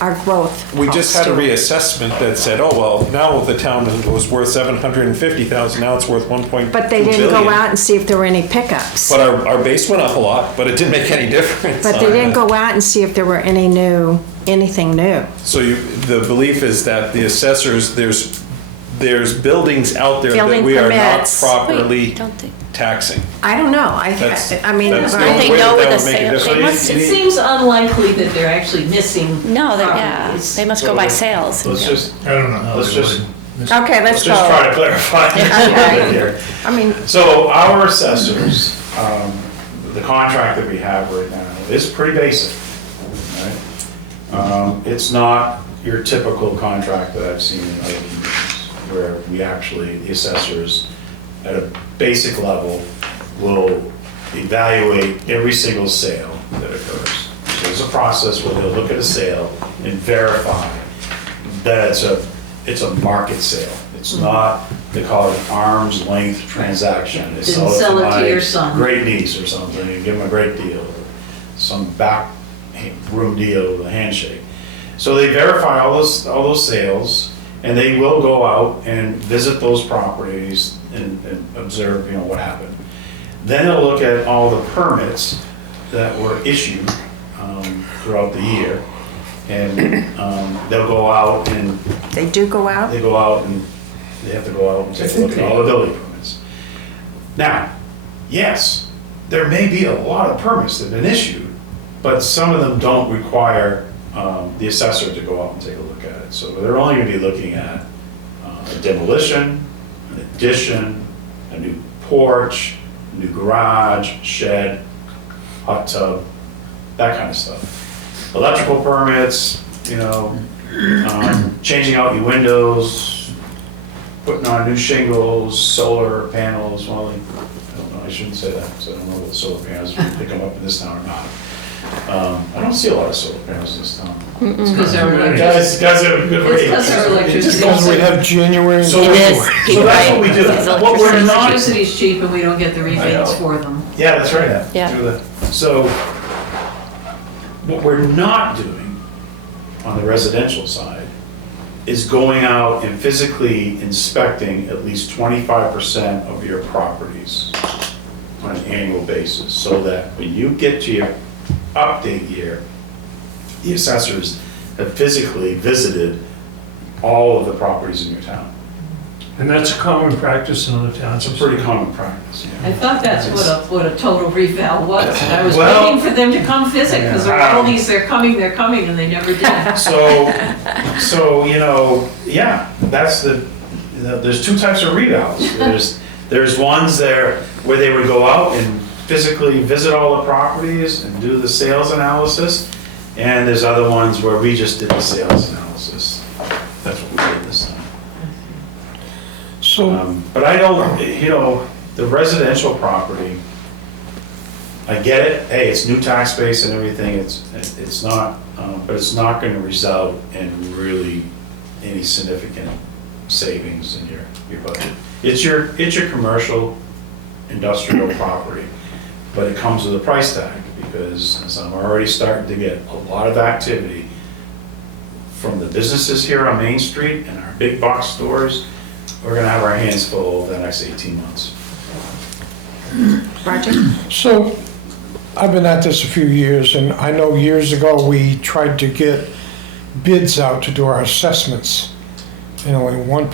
our growth. We just had a helps too. reassessment that said, oh, well, now the town was worth 750,000, now it's worth 1.2 billion. But they didn't go out and see if there were any pickups. But our base went up a lot, but it didn't make any difference. But they didn't go out and see if there were anything new. So the belief is that the assessors, there's buildings out there that Building we are not permits. properly Wait, don't they? taxing. I don't know. That's- I mean, that's the right? only They way know that where would the make a sale- they difference. must- It seems unlikely that they're actually missing No, yeah, properties. they must go by sales. Let's just, I don't know how let's they just, would. Okay, let's let's just try go. to clarify this a little bit here. I mean, So our assessors, the contract that we have right now is pretty basic, right? It's not your typical contract that I've seen in other communities, where we actually, the assessors, at a basic level, will evaluate every single sale that occurs. So there's a process where they'll look at a sale and verify that it's a market sale. It's not, they call it an arm's length transaction. They Didn't sell it to my your son. great niece or something, and give them a great deal, or some back room deal with a handshake. So they verify all those sales, and they will go out and visit those properties and observe, what happened. Then they'll look at all the permits that were issued throughout the year, and they'll go out and they do go out? they have to go out and take a look at all the building permits. Now, yes, there may be a lot of permits that have been issued, but some of them don't require the assessor to go out and take a look at it. So they're only gonna be looking at a demolition, an addition, a new porch, a new garage, shed, hot tub, that kind of stuff. Electrical permits, changing out your windows, putting on new shingles, solar panels, well, I don't know, I shouldn't say that, because I don't know what the solar panels, if they come up in this town or not. I don't see a lot of solar panels in this town. It's because our Guys have a good It's rate. because our electricity. Because we have January and So It is. February. So that's what we do. Right. What we're not, Electricity's cheap and we don't get the rebates know. for them. yeah, that's right. Yeah. Do that. So what we're not doing on the residential side is going out and physically inspecting at least 25% of your properties on an annual basis, so that when you get to your update year, the assessors have physically visited all of the properties in your town. And that's a common practice in other towns. It's a pretty common practice. I thought that's what a total reval was. And I was Well- waiting for them to come visit, because they're all these, they're coming, and they never did. So, yeah, that's there's two types of revals. There's ones there where they would go out and physically visit all the properties and do the sales analysis. And there's other ones where we just did the sales analysis. That's what we did this time. So, But I don't, the residential property, I get it, hey, it's new tax base and everything, it's not, but it's not gonna result in really any significant savings in your budget. It's your commercial, industrial property, but it comes with a price tag, because as I'm already starting to get a lot of activity from the businesses here on Main Street and our big box stores, we're gonna have our hands full over the next 18 months. Roger? So, I've been at this a few years, and I know years ago, we tried to get bids out to do our assessments. You know, and one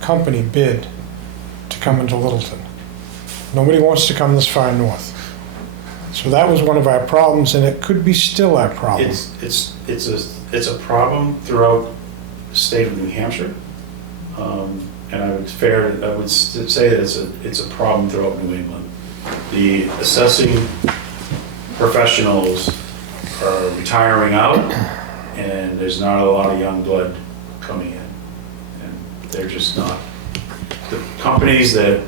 company bid to come into Littleton. Nobody wants to come this far north. So that was one of our problems, and it could be still our problem. It's a problem throughout the state of New Hampshire. And I would say that it's a problem throughout New England. The assessing professionals are retiring out, and there's not a lot of young blood coming in. And they're just not. The companies that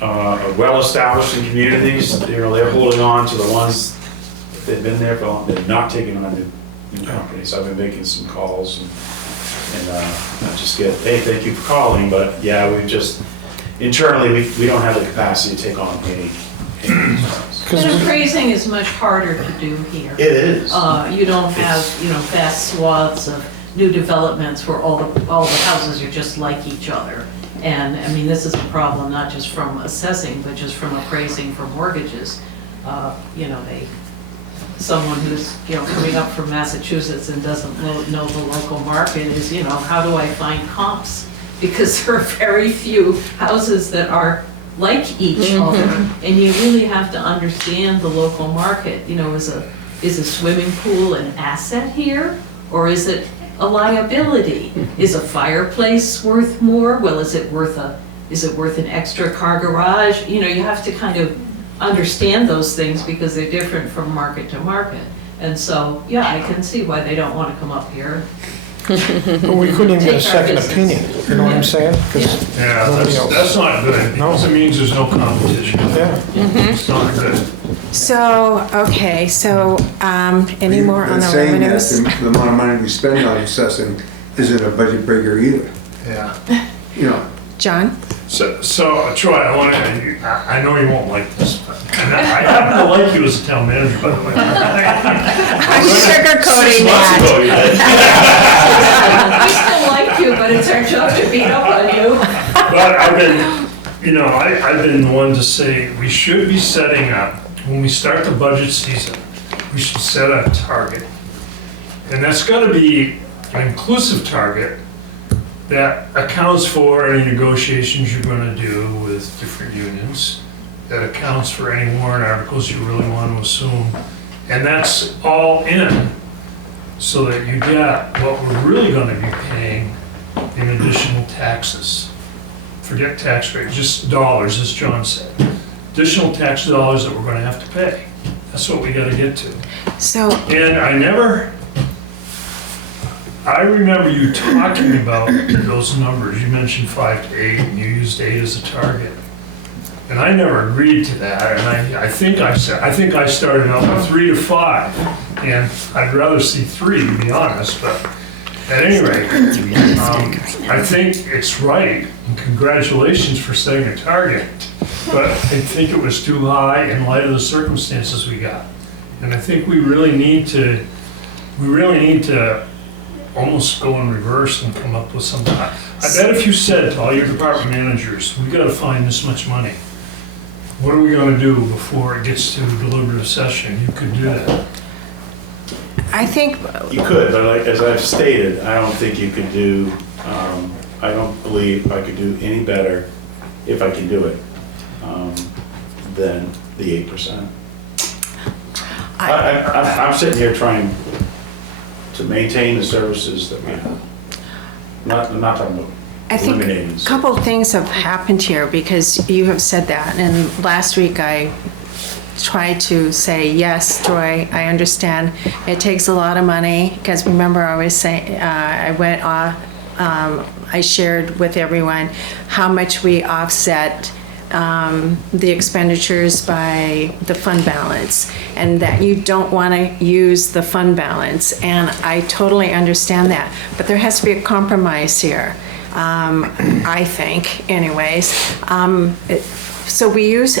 are well-established in communities, they're holding on to the ones that they've been there for long. They're not taking on new companies. I've been making some calls and I just get, hey, thank you for calling, but yeah, we've just, internally, we don't have the capacity to take on any And appraising is much harder to do here. It is. You don't have, vast swaths of new developments where all the houses are just like each other. And, I mean, this is a problem not just from assessing, but just from appraising for mortgages. Someone who's, coming up from Massachusetts and doesn't know the local market is, how do I find comps? Because there are very few houses that are like each other, and you really have to understand the local market. Is a swimming pool an asset here, or is it a liability? Is a fireplace worth more? Well, is it worth an extra car garage? You have to kind of understand those things because they're different from market to market. And so, yeah, I can see why they don't want to come up here. But we couldn't even get a second opinion, you know what I'm saying? 'Cause Yeah, nobody else- that's not good, because it means there's no competition. Yeah. It's not good. So, okay, any more on the Saying that, revenues? the amount of money we spend on assessing isn't a budget breaker either. Yeah. John? So Troy, I know you won't like this, and I happen to like you as a town manager, by the way. I'm sugarcoating that. We still like you, but it's our job to beat up on you. But I've been the one to say, we should be setting up, when we start the budget season, we should set a target. And that's gotta be an inclusive target that accounts for any negotiations you're gonna do with different unions, that accounts for any warrant articles you really want to assume. And that's all in, so that you get what we're really gonna be paying in additional taxes. Forget tax rate, just dollars, as John said. Additional tax dollars that we're gonna have to pay. That's what we gotta get to. So, And I remember you talking about those numbers. You mentioned 5 to 8, and you used 8 as a target. And I never agreed to that, and I think I started out with 3 to 5, and I'd rather see 3, to be honest, but at any rate, I think it's right, and congratulations for setting a target, but I think it was too high in light of the circumstances we got. And I think we really need to almost go in reverse and come up with something. I bet if you said to all your department managers, we gotta find this much money, what are we gonna do before it gets to deliberative session? You could do that. I think, You could, but as I've stated, I don't think you could do, I don't believe I could do any better, if I can do it, than the 8%. I'm sitting here trying to maintain the services that we have. I'm not talking about I think eliminating. a couple of things have happened here because you have said that. And last week I tried to say, yes, Troy, I understand. It takes a lot of money because remember I was saying, I shared with everyone how much we offset the expenditures by the fund balance, and that you don't want to use the fund balance, and I totally understand that, but there has to be a compromise here, I think, anyways. So we use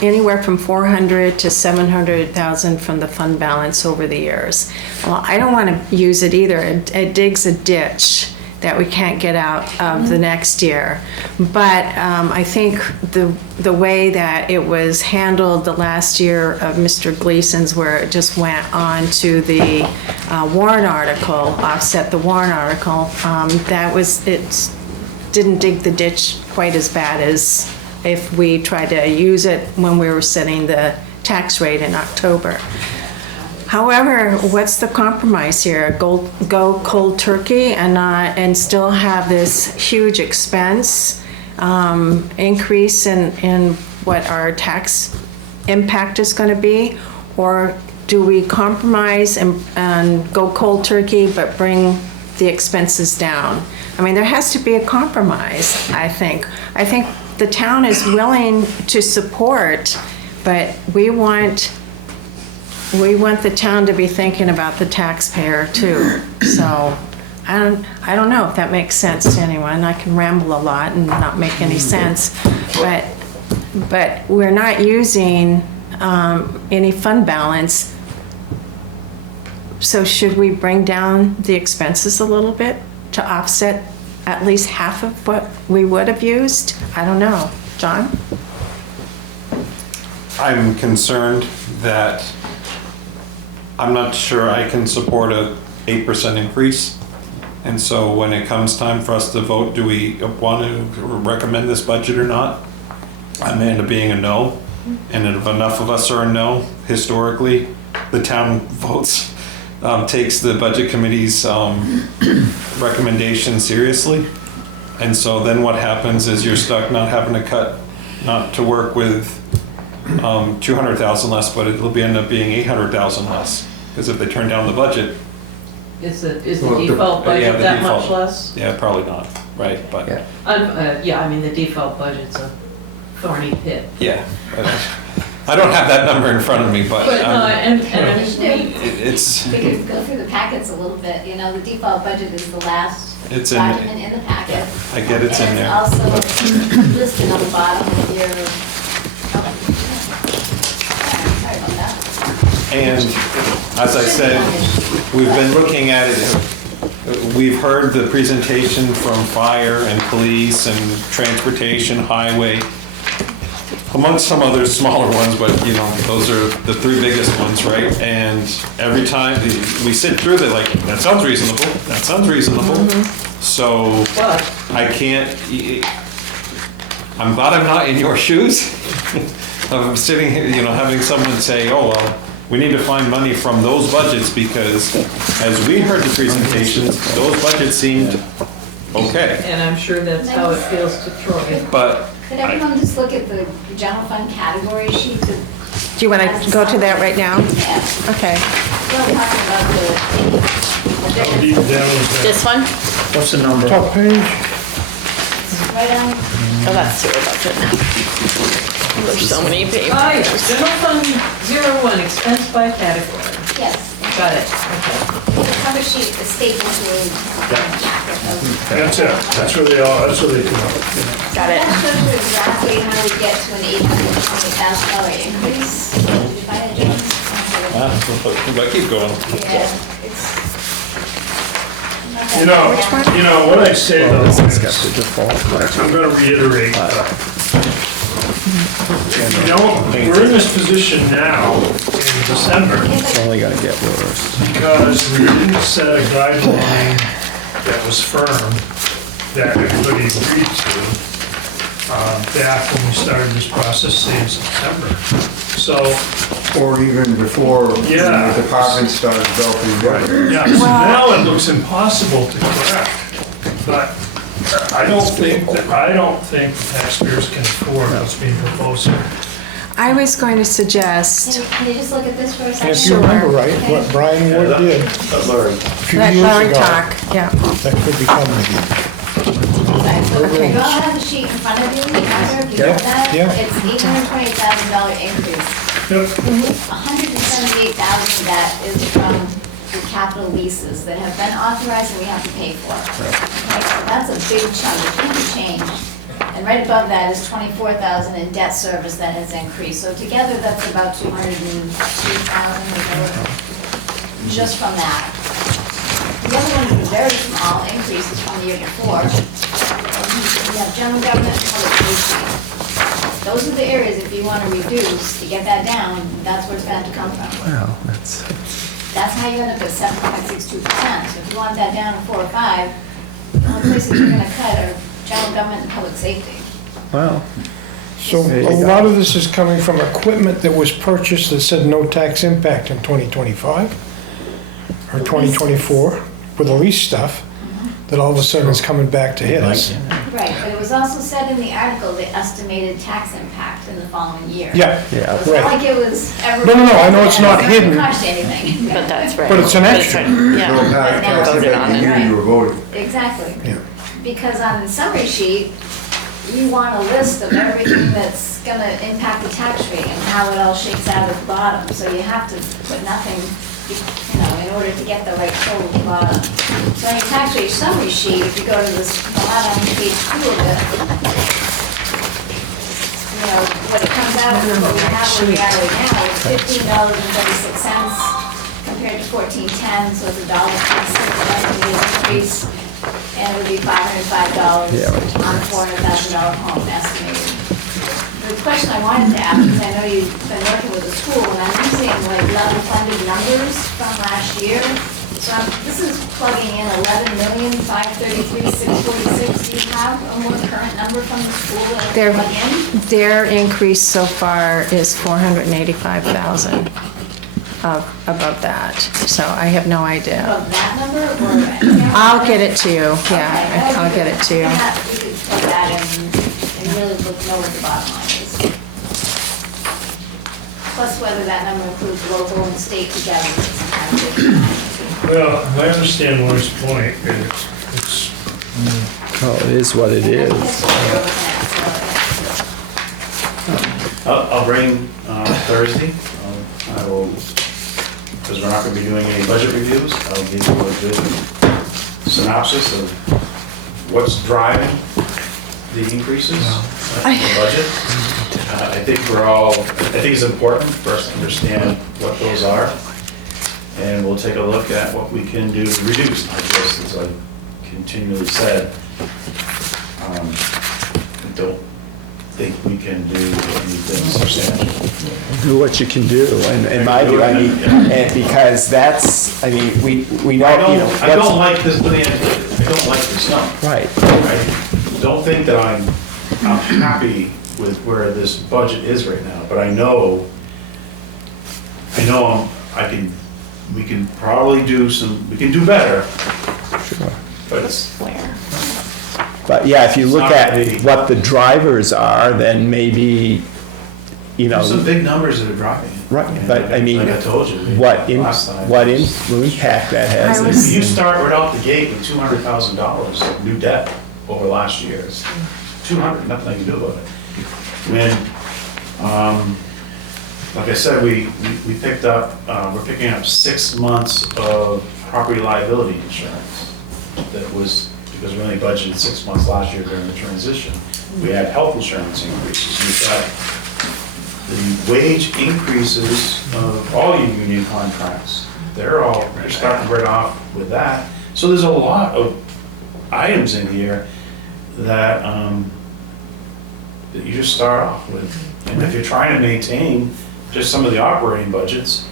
anywhere from 400 to 700,000 from the fund balance over the years. Well, I don't want to use it either. It digs a ditch that we can't get out of the next year. But I think the way that it was handled the last year of Mr. Gleason's, where it just went on to the warrant article, offset the warrant article, it didn't dig the ditch quite as bad as if we tried to use it when we were setting the tax rate in October. However, what's the compromise here? Go cold turkey and still have this huge expense increase in what our tax impact is going to be? Or do we compromise and go cold turkey but bring the expenses down? I mean, there has to be a compromise, I think. I think the town is willing to support, but we want the town to be thinking about the taxpayer too. So I don't know if that makes sense to anyone. I can ramble a lot and not make any sense, but we're not using any fund balance. So should we bring down the expenses a little bit to offset at least half of what we would have used? I don't know. John? I'm concerned that I'm not sure I can support a 8% increase. And so when it comes time for us to vote, do we want to recommend this budget or not? I may end up being a no. And if enough of us are a no, historically, the town votes, takes the budget committee's recommendation seriously. And so then what happens is you're stuck not having to not to work with 200,000 less, but it'll end up being 800,000 less. Because if they turn down the budget. Is the default budget that much less? Yeah, probably not, right, but. Yeah, I mean, the default budget's a thorny pit. Yeah. I don't have that number in front of me, but. It's. We could go through the packets a little bit, you know, the default budget is the last It's document in the packet. I get it's in there. And it's also listed on the bottom of your, sorry about that. And as I said, we've been looking at it. We've heard the presentation from fire and police and transportation, highway, amongst some other smaller ones, but you know, those are the three biggest ones, right? And every time we sit through that, like, that sounds reasonable, that sounds reasonable. So I can't, I'm glad I'm not in your shoes. I'm sitting here, you know, having someone say, oh, well, we need to find money from those budgets, because as we heard the presentations, those budgets seemed okay. And I'm sure that's how it feels to Troy. But Could everyone just look at the general fund category sheet? Do you want to go to that right now? Yeah. Okay. We'll talk about How deep down is that? This one? What's the number? Top page, right on. Oh, that's sewer budget. There's so many papers. General fund 01, expense by category. Yes. Got it, okay. The cover sheet is stapled to the packet of. That's it, that's where they are, that's where they come out. Got it. That shows you exactly how we get to an $820,000 increase. Did you find it, James? but keep going. Yeah, it's. You know, what I say though, It's got the default. I'm gonna reiterate. You know, we're in this position now in December It's only gonna get worse. because we didn't set a guideline that was firm, that everybody agreed to, back when we started this process, say in September. So, Or even before Yeah. the department started developing their. yeah, so now it looks impossible to correct. But I don't think the taxpayers can afford what's being proposed here. I was going to suggest Can you just look at this for a and second? if you remember right, what Brian Wood did a few that years Lauren ago, talk, yeah. that could become side. So Okay. you all have the sheet in front of you, Roger, if you Yeah, know that, yeah. it's $828,000 increase. $178,000 of that is from the capital leases that have been authorized and we have to pay for. Okay, so that's a big chunk, a huge change. And right above that is $24,000 in debt service that has increased. So together, that's about $202,000 just from that. The other one is a very small increases from the year before. We have general government and public safety. Those are the areas, if you want to reduce, to get that down, that's where it's going to have to come from. Wow, that's, That's how you end up at 7.62%. So if you want that down to 4 or 5, the only places you're going to cut are general government and public safety. wow. So There you a go. lot of this is coming from equipment that was purchased that said no tax impact in 2025 or 2024 with the lease stuff that all of a sudden is coming back to hit us. Right, but it was also said in the article, the estimated tax impact in the following year. Yeah, So Yeah, it's not right. like it was ever. No, I know it's not hidden. It doesn't cost you anything. But that's right. But it's an extra. No Yeah. tax Voted on it. the year you were voting. Exactly. Yeah. Because on the summary sheet, you want a list of everything that's gonna impact the tax rate and how it all shakes out at the bottom. So you have to put nothing, in order to get the right total at the bottom. So on your tax rate summary sheet, if you go to this bottom page 2 of it, what it comes out with, what we have where we are right now, is $15.36 compared to $14.10, so it's $1.26 estimated increase. And it would be $505 Yeah, right. on a $400,000 home estimated. The question I wanted to ask, because I know you've been working with the school, and I'm using like level funded numbers from last year. So this is plugging in 11,533,646. Do you have a more current number from the school that I Their, can plug in? their increase so far is 485,000 above that, so I have no idea. Of that number, or? I'll get it to you, Okay, yeah, I'll get it to you. We could plug that in and really know what the bottom line is. Plus whether that number includes local and state together. Sometimes they- Well, I understand Lori's point, it's, Oh, it is what it And is. that's what we're looking at, so, I'll bring Thursday. I will, because we're not going to be doing any budget reviews, I'll give you a good synopsis of what's driving the increases in the budget. I think it's important for us to understand what those are. And we'll take a look at what we can do to reduce, I guess, as I continually said. I don't think we can do anything substantial. Do what you can do, in my view, and because that's, we know, I don't what's- like this, let me answer this. I don't like this number. Right, I don't think that I'm happy with where this budget is right now, but I know we can probably we can do better, sure. but it's, But yeah, if you It's look not at gonna be- what the drivers are, then maybe, there's some big numbers that are driving it. Right, And but I mean, like I told you. what last time. impact that has. I is- was- You start right out the gate with $200,000 of new debt over last year. It's 200, nothing I can do about it. When, like I said, we're picking up 6 months of property liability insurance. That was, because we only budgeted 6 months last year during the transition. We had health insurance increases. We've got the wage increases of all your union contracts. They're starting right off with that. So there's a lot of items in here that, that you just start off with. And if you're trying to maintain just some of the operating budgets,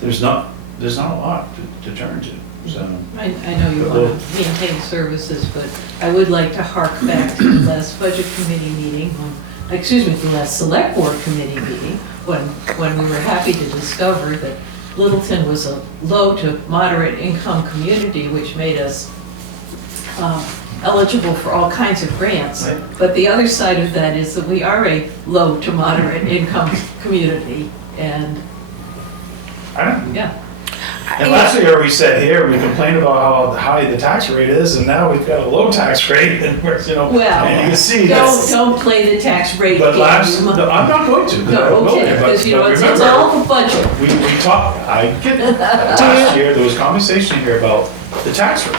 there's not a lot to turn to, so. I know you want to maintain services, but I would like to hark back to the last budget committee meeting, the last select board committee meeting, when we were happy to discover that Littleton was a low to moderate income community, which made us eligible for all kinds of grants. Right. But the other side of that is that we are a low to moderate income community, and, I don't, yeah. And last year we sat here, we complained about how high the tax rate is, and now we've got a low tax rate, and we're, and you Well, can see that's. don't play the tax rate But game. no, I'm not going to. No, okay, because you know, it's all the budget. We talked, I get it. Last year, there was conversation here about the tax rate,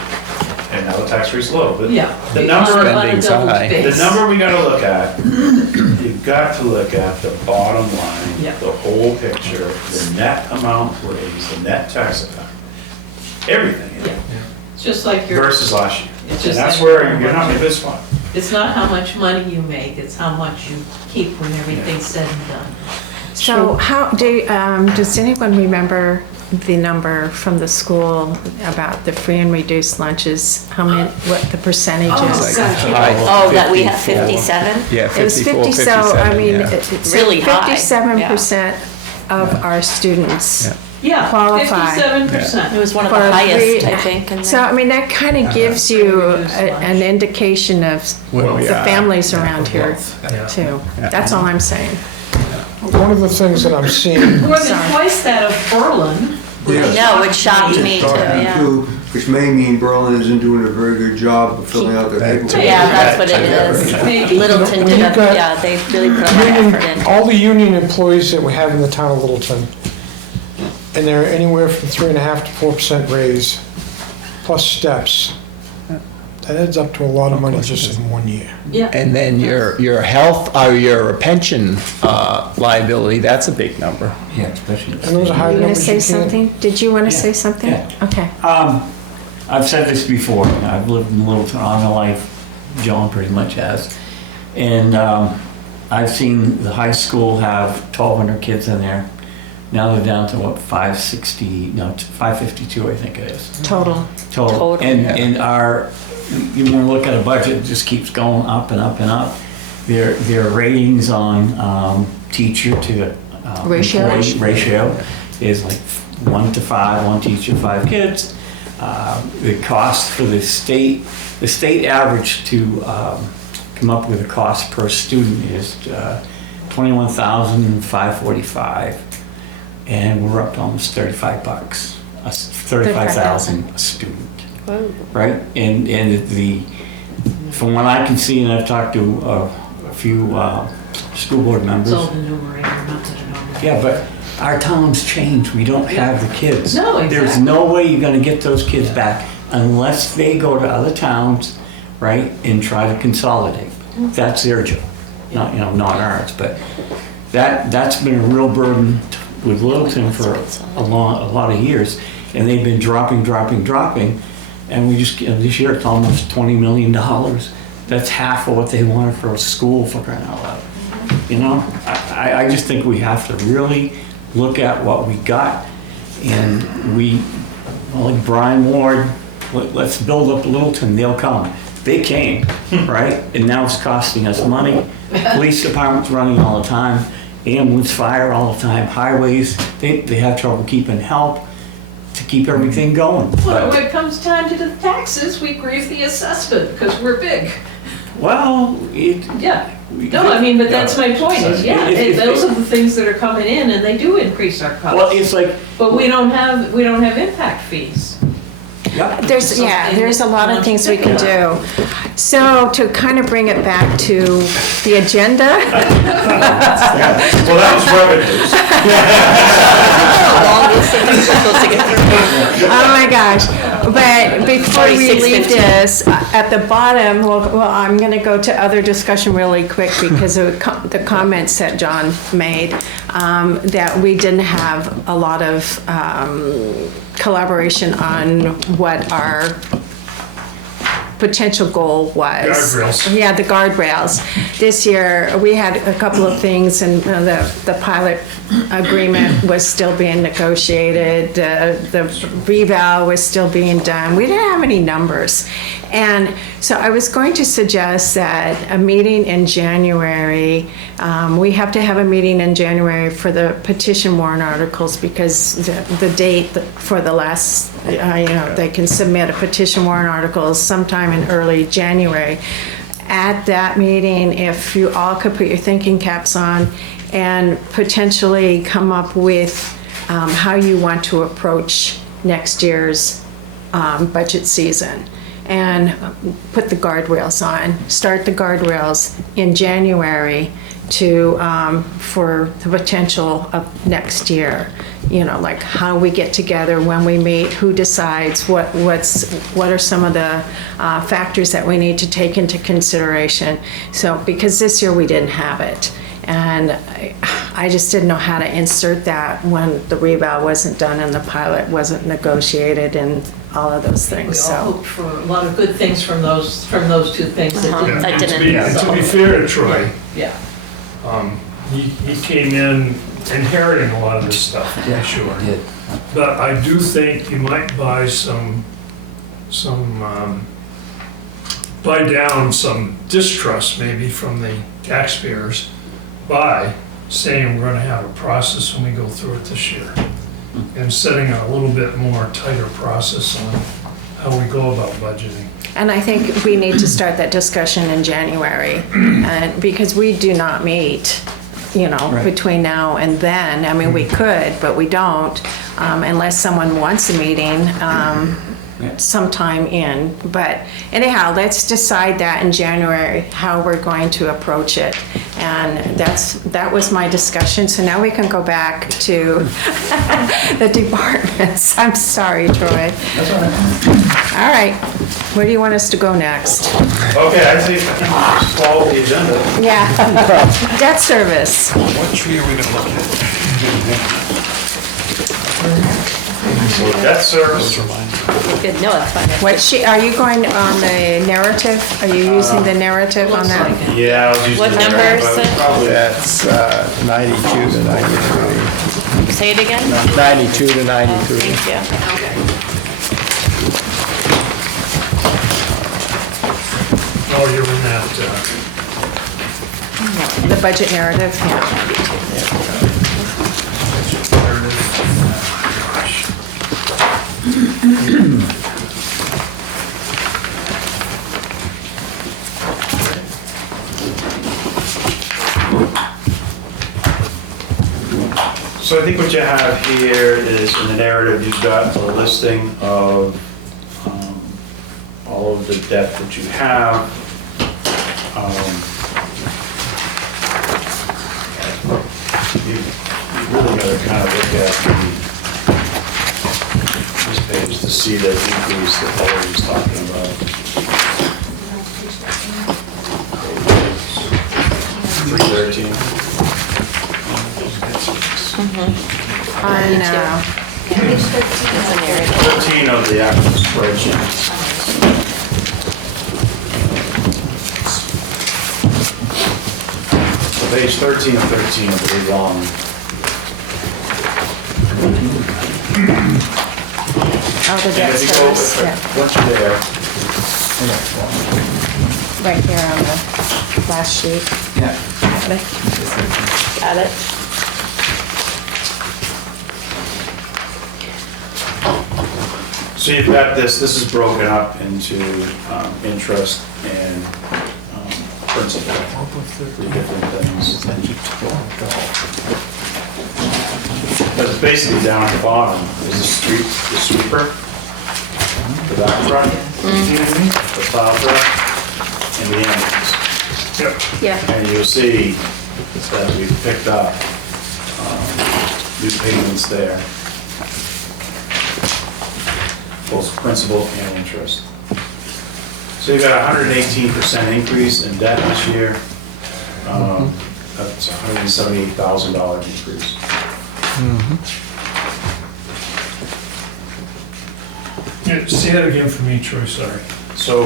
and now the tax rate's low, but Yeah. the On number, a Spending's double high. the base. number we gotta look at, you've got to look at the bottom line, Yeah. the whole picture, the net amount raised, the net tax effect, everything in it, It's just like your, versus last year. It's And just that's like where your you're not in a budget. good spot. it's not how much money you make, it's how much you keep when everything's said and done. So how, does anyone remember the number from the school about the free and reduced lunches? How many, what the percentage is? Oh, that we have 54. 57? Yeah, It was 54, 50, so, I 57, mean, yeah. it's Really high, 57% of our students. Yeah. Yeah, Qualify. 57%. It was one of For the a highest, free- I think. in So, there. I mean, that kind of gives you an indication of Where we the are. families around here too. That's all I'm saying. One of the things that I'm seeing, More than Sorry. twice that of Berlin. Yes. No, it shocked me too, Talking yeah. to, which may mean Berlin isn't doing a very good job of filling out their paperwork. Yeah, that's what it is. Maybe. Littleton When did you've a, got yeah, they really put a lot of effort in. all the union employees that we have in the town of Littleton, and they're anywhere from 3.5% to 4% raise, plus steps, that adds up to a lot of money just in 1 year. Yeah. And then your health, or your pension liability, that's a big number. Yeah, especially. And those are high You gonna numbers. say you can't- something? Did you want to Yeah. say something? Yeah. Okay. I've said this before, I've lived in Littleton all my life, John pretty much has. And I've seen the high school have 1,200 kids in there. Now they're down to what, 560, no, 552 I think it is. Total. Total. Total. And our, you want to look at a budget, it just keeps going up and up and up. Their ratings on teacher to Ratio? employee ratio is like 1 to 5, 1 teacher, 5 kids. The cost for the state average to come up with a cost per student is $21,545, and we're up to almost $35, $35,000 a student. Right? And from what I can see, and I've talked to a few school board members. It's all the numerator, not the denominator. Yeah, but our town's changed. We don't have the kids. No, There's exactly. no way you're gonna get those kids back unless they go to other towns, right, and try to consolidate. That's their job, not ours, but that's been a real burden with Littleton for a lot of years, and they've been dropping, and we just, this year it's almost $20 million. That's half of what they wanted for a school, for crying out loud. I just think we have to really look at what we got, and like Brian Ward, let's build up Littleton, they'll come. They came, right? And now it's costing us money. Police department's running all the time, ambulance, fire all the time, highways, they have trouble keeping help to keep everything going. Well, But- when it comes time to the taxes, we grieve the assessment because we're big. Well, Yeah. No, I mean, but that's my point is, yeah, those are the things that are coming in and they do increase our well, costs. it's like, But we don't have impact fees. yeah, There's a lot of things we can do. So to kind of bring it back to the agenda, Well, that was revenues. Longest thing we're supposed to get through. oh my gosh. But before we leave 46:15. this, at the bottom, well, I'm going to go to other discussion really quick because of the comments that John made, that we didn't have a lot of collaboration on what our potential goal was. Guardrails. Yeah, the guardrails. This year, we had a couple of things, and the pilot agreement was still being negotiated, the reval was still being done. We didn't have any numbers. And so I was going to suggest that a meeting in January, we have to have a meeting in January for the petition warrant articles because the date for the last, they can submit a petition warrant articles sometime in early January. At that meeting, if you all could put your thinking caps on and potentially come up with how you want to approach next year's budget season and put the guardrails on, start the guardrails in January to, for the potential of next year. You know, like how we get together, when we meet, who decides, what are some of the factors that we need to take into consideration. So, because this year we didn't have it. And I just didn't know how to insert that when the revow wasn't done and the pilot wasn't negotiated and all of those We things, all so. hoped for a lot of good things from those two things that Uh-huh. didn't. That didn't. To be fair to Troy, Yeah. he came in inheriting a lot of this stuff, for sure. But I do think you might buy buy down some distrust maybe from the taxpayers by saying we're gonna have a process when we go through it this year. And setting a little bit more tighter process on how we go about budgeting. And I think we need to start that discussion in January, and because we do not meet, you know, Right. between now and then. I mean, we could, but we don't, unless someone wants a meeting sometime in. But anyhow, let's decide that in January, how we're going to approach it. And that was my discussion. So now we can go back to the departments. I'm sorry, Troy. That's all right. All right, where do you want us to go next? Okay, I think we just follow the agenda. Yeah, debt service. What tree are we gonna look at? So debt service, Good, no, that's fine. What sheet, are you going on the narrative? Are you using the narrative on that? yeah, I was using. What the number narrative, is but it? probably- That's 92 to 93. Say it again? 92 to 93. Thank you. Oh, you're in that, The budget narrative, yeah. So I think what you have here is, in the narrative, you've got a listing of all of the debt that you have. You really gotta kind of look at this page to see the increase that Paul was talking about. 313. On, It's a narrative. 13 of the actual spreadsheet. So page 13 of 13 of the long. oh, the And debt if you go, service, yeah. once you're there, Right here on the last sheet. Got it. so you've got this is broken up into interest and principal, three different things. But it's basically down at the bottom is the sweeper, the back truck, the plow truck, and the ambulance. Yeah. And you'll see that we've picked up new payments there, both principal and interest. So you've got a 118% increase in debt this year. That's a $178,000 increase. Yeah, say that again for me, Troy, sorry. So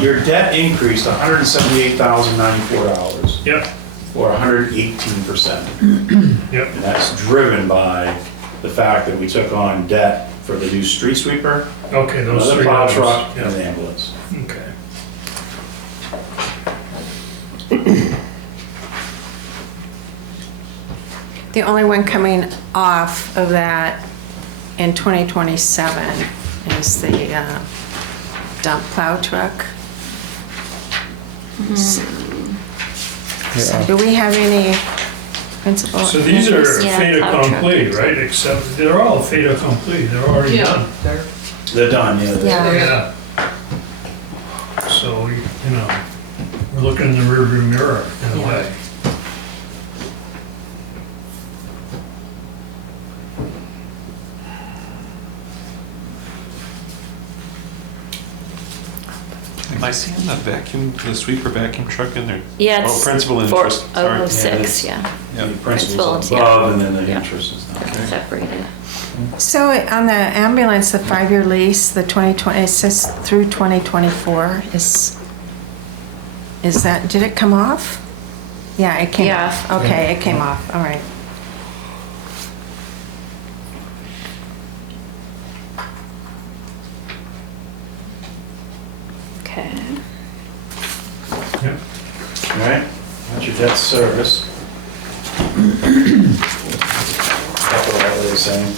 your debt increased $178,094, Yep, or 118%. yep, And that's driven by the fact that we took on debt for the new street sweeper, okay, those another three plow items. truck, and Yep, the ambulance. okay. The only one coming off of that in 2027 is the dump plow truck. So do we have any, principal. So these are Yeah, fait accompli, contracted. right? Except they're all fait accompli, they're already Yeah, done. They're done, yeah. Yeah. Yeah. So, you know, we're looking in the rearview mirror in a Yeah. way. Am I seeing the sweeper vacuum truck in there? Yeah, Oh, it's principal and interest, sorry. 406, yeah. Yeah. The principal's Principal, yeah. above and then the Yeah. interest is down. They're separated. So on the ambulance, the 5-year lease, the 2020, it says through 2024 is that, did it come off? Yeah, it came Yeah. off. Okay, it came off, all right. Okay. Yep. All right, that's your debt service. Capital outlay is saying.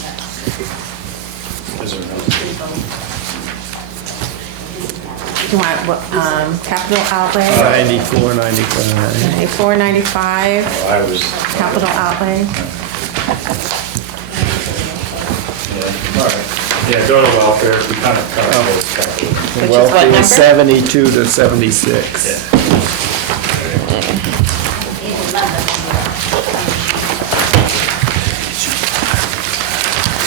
Is there another? You want, capital outlay, 94, 95. 495, Oh, I was. capital outlay. Yeah, all right. Yeah, go to welfare, we kind of covered those capital. Which is what Welfare number? 72 to 76. Yeah.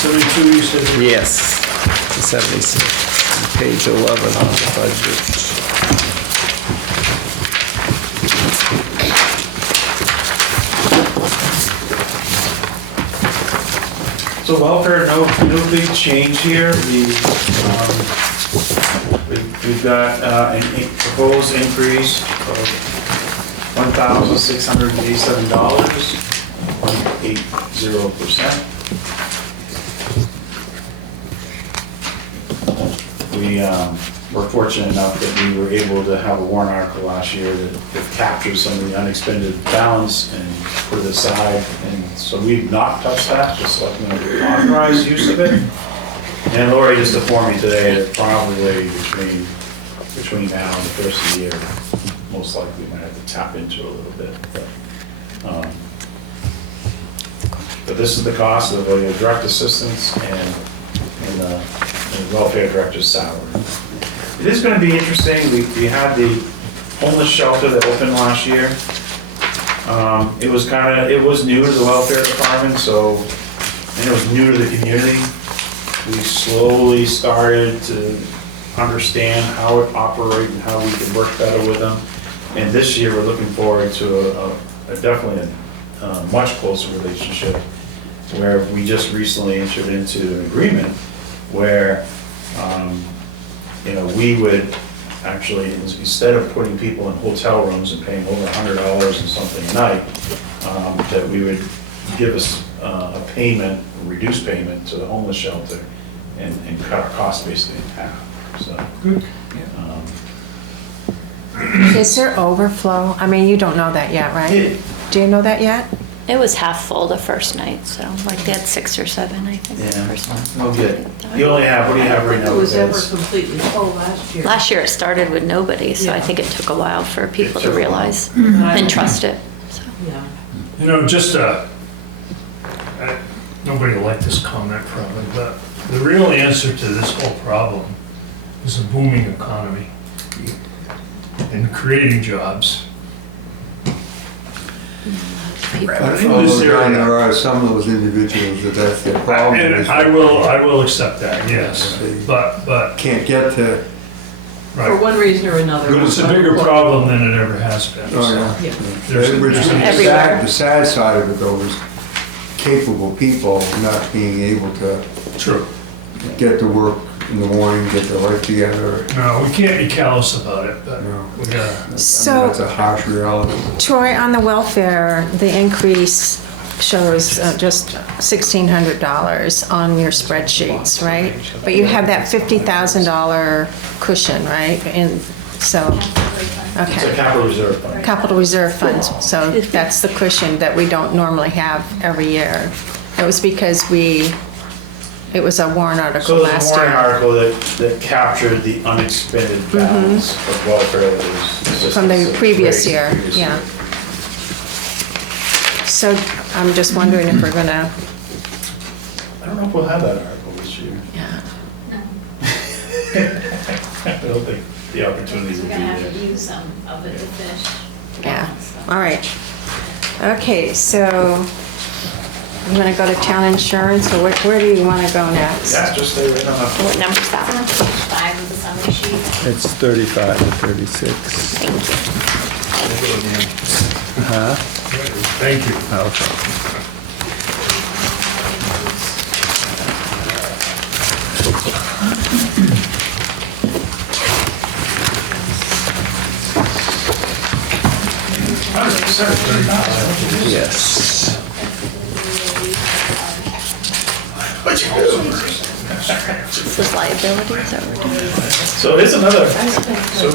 72, you said? Yes, to 76. Page 11 on the budget. So welfare, no big change here. We've got proposed increase of $1,687, 0.80%. We're fortunate enough that we were able to have a warrant article last year that captures some of the unexpended balance and put it aside. And so we've not touched that, just like authorized use of it. And Lori just informed me today that probably between now and the first of the year, most likely we might have to tap into it a little bit. But this is the cost of the direct assistance and the welfare director's salary. It is going to be interesting. We had the homeless shelter that opened last year. It was new to the welfare department, and it was new to the community. We slowly started to understand how it operates and how we can work better with them. And this year, we're looking forward to definitely a much closer relationship, where we just recently entered into an agreement where, we would actually, instead of putting people in hotel rooms and paying over $100 and something a night, that we would give us a payment, a reduced payment to the homeless shelter and cut our costs basically in half, so. Is there overflow? I mean, you don't know that yet, right? Do you know that yet? It was half full the first night, so like they had 6 or 7, I think, the Yeah, first one. no good. You only have, what do you have right now? It was ever beds? completely full last year. Last year it started with nobody, so I Yeah. think it took a while for people to took a while. realize Mhm. and trust it, so. Yeah. You know, nobody will like this comment probably, but the real answer to this whole problem is a booming economy and creating jobs. People- Is there- There are some of those individuals that's their problem. And I will accept that, yes, but, Can't get to, For right. one reason or another. But it's a bigger problem than it ever has been. oh, so. yeah. Yeah. There's Which is an- Everywhere. the sad side of it though is capable people not being able to True. get to work in the morning, get their life together. No, we can't be callous about it, but No. we gotta, I mean, So- that's a harsh reality. Troy, on the welfare, the increase shows just $1,600 on your spreadsheets, right? But you have that $50,000 cushion, right? And so, It's a okay. capital reserve fund. Capital reserve funds, so that's the cushion that we don't normally have every year. It was because it was a warrant article So there's last a warrant year. article that captured the unexpended balance of welfare that was. From the previous year, Previous yeah. So I'm just wondering if we're gonna, I don't know if we'll have that article this year. yeah. I don't think the opportunities will We're be gonna have to there. use some of it to finish. Yeah, So- all right. Okay, so you want to go to town insurance, or where do you want to go next? Yeah, just stay right on that. What number's It's that? on page 5 of the summary sheet. It's 35 to 36. Thank you. Huh? Thank you. Okay. Yes. This is liabilities that we're doing. So here's another, so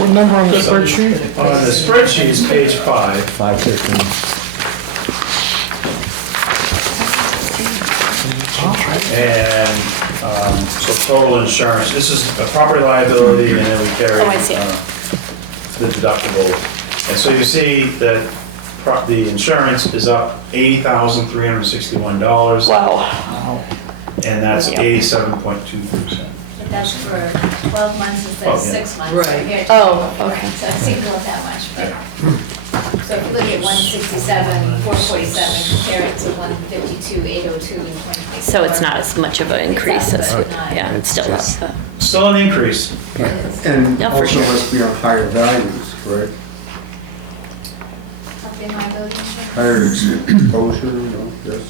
What number on the spreadsheet? on the spreadsheet is page 5. 515. And so total insurance, this is a property liability, and then we carry Oh, I see it. the deductible. And so you see that the insurance is up $80,361, Wow. and that's Yeah. 87.23%. But that's for 12 months instead Oh, of yeah. 6 months. Right. compared to- Oh, okay. So it seems not that much, but, so if you look at 167, 447, compare it to 152, 802, and 2024. So it's not as much of an increase as, Exactly. yeah, it's still up. but- Still an increase. And Yeah, for also sure. must be on higher values, correct? Property and liability insurance. Higher exposure, you know, yes,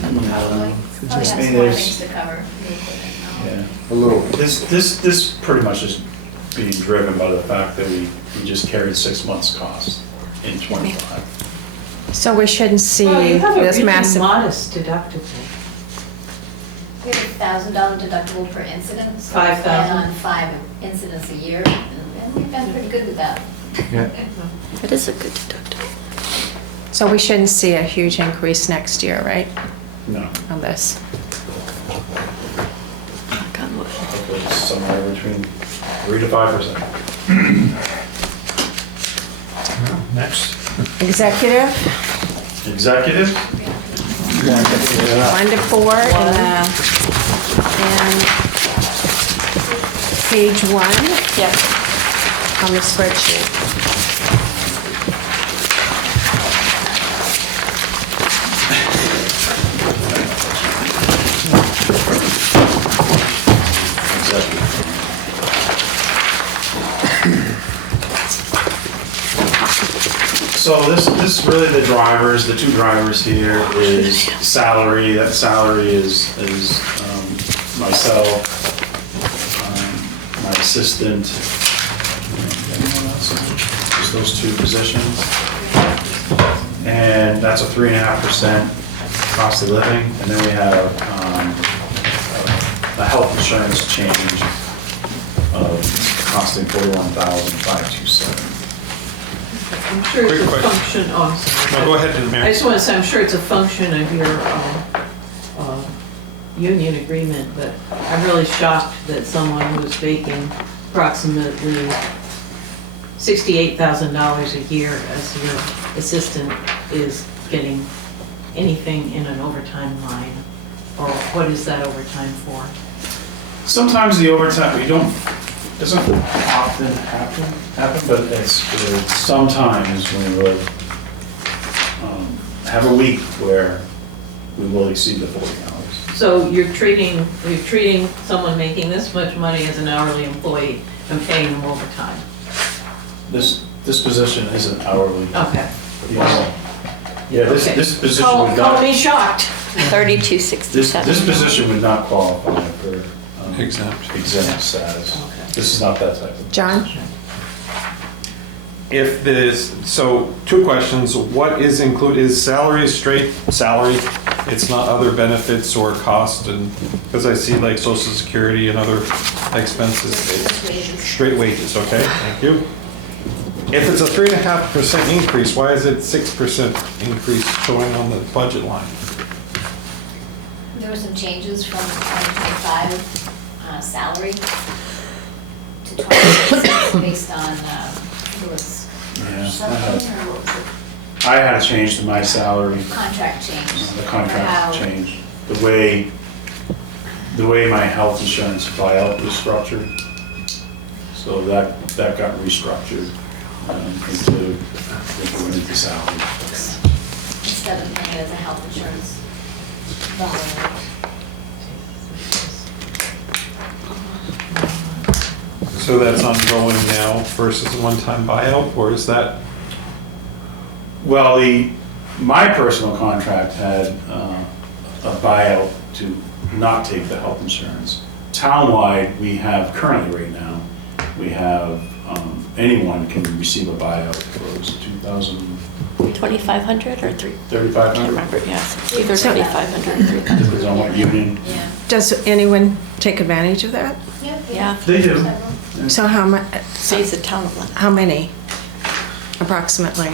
Probably. Probably have just some mean more there's- things to cover. new equipment now. Yeah. a little. This pretty much is being driven by the fact that we just carried 6 months' cost in '25. So we shouldn't see Well, you have a this really massive. modest deductible. We have $1,000 deductible per incident. So we 5,000. plan on 5 incidents a year, and we've been pretty good with that. It is a good deductible. So we shouldn't see a huge increase next year, right, No, on this? Knock on wood. it's somewhere between 3 to 5%. Next. Executive, Executive? 1 to 4, and page 1 Yep. on the spreadsheet. So this really the drivers, the two drivers here is salary. That salary is myself, my assistant, anyone else? Just those two positions. And that's a 3.5% cost of living. And then we have a health insurance change of costing $41,527. I'm sure it's a Quick question. function, oh, I'm sorry. No, go ahead, I Mayor. just want to say, I'm sure it's a function of your union agreement, but I'm really shocked that someone who's making approximately $68,000 a year as your assistant is getting anything in an overtime line, or what is that overtime for? Sometimes the overtime, doesn't often happen, but it's sometimes when we'll have a week where we will exceed the 40 hours. So you're treating someone making this much money as an hourly employee and paying them overtime? This position isn't hourly. Okay. Yeah, this Okay. this position Call would me not, shocked. 3267. this position would not qualify for Exempt. exempt status. Okay. This is not that type of. John? If this, so two questions, what is included, is salary straight salary? It's not other benefits or cost, and, because I see like social security and other expenses, it's straight wages, okay, thank you. If it's a 3.5% increase, why is it 6% increase showing on the budget line? There were some changes from 2025 salary to 2026 based on, it was Yeah. something, or what was it? I had a change to my salary, Contract change. the How- contract changed, the way my health insurance buyout was structured. So that got restructured into salary. Instead of paying it as a health insurance. The whole rate. So that's ongoing now versus a one-time buyout, or is that? Well, my personal contract had a buyout to not take the health insurance. Townwide, we have currently right now, we have, anyone can receive a buyout for 2,500 or 3? 3,500. Can't remember, yes. Either 2,500 or 3,000. Depends on what union. Yeah. Does anyone take advantage of that? Yep, Yeah. They do. So Saves the town a lot. how many approximately?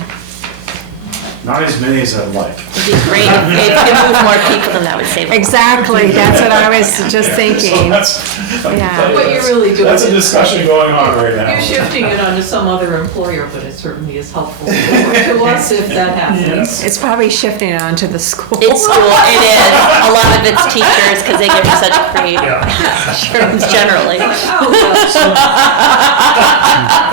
Not as many as I'd like. It'd be great if you could move more people, then that would save. Exactly, that's what I was just So thinking. that's, Yeah. What you're really doing that's a is- discussion going on right now. You're shifting it onto some other employer, but it certainly is helpful to us if that happens. It's probably shifting it onto the school. It's school, it is. A lot of it's teachers, because they give such great insurance generally.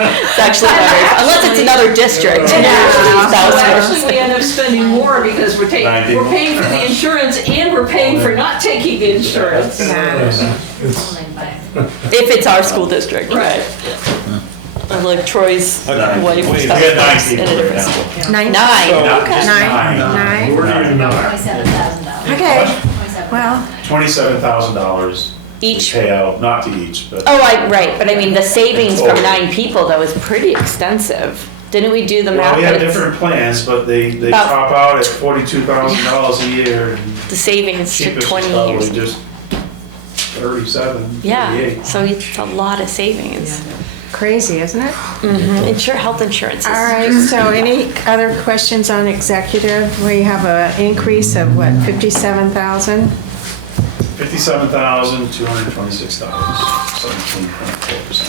It's actually better, unless it's another district. So That was actually, we end up spending more because we're paying for the insurance and we're paying for not taking the insurance. Only by- If it's our school district, right? Like Troy's Okay, wife wait, stuff. We had 9 in people a right different now. school. Nine? Nine, So- okay. Just Nine? nine. $27,000. Okay, well, $27,000 Each, payout, not to each, but. right, but I mean, the savings from 9 people, though, is pretty extensive. Didn't we do the math? Well, we have that it's- different plans, but they About- top out at $42,000 a year. and The savings to Cheapest is 20 probably years. just 37, Yeah, 38. so it's a lot of savings. crazy, isn't it? Health insurance All is, right, so any other questions on executive? We have an increase of what, 57,000? $57,226, 17.4%.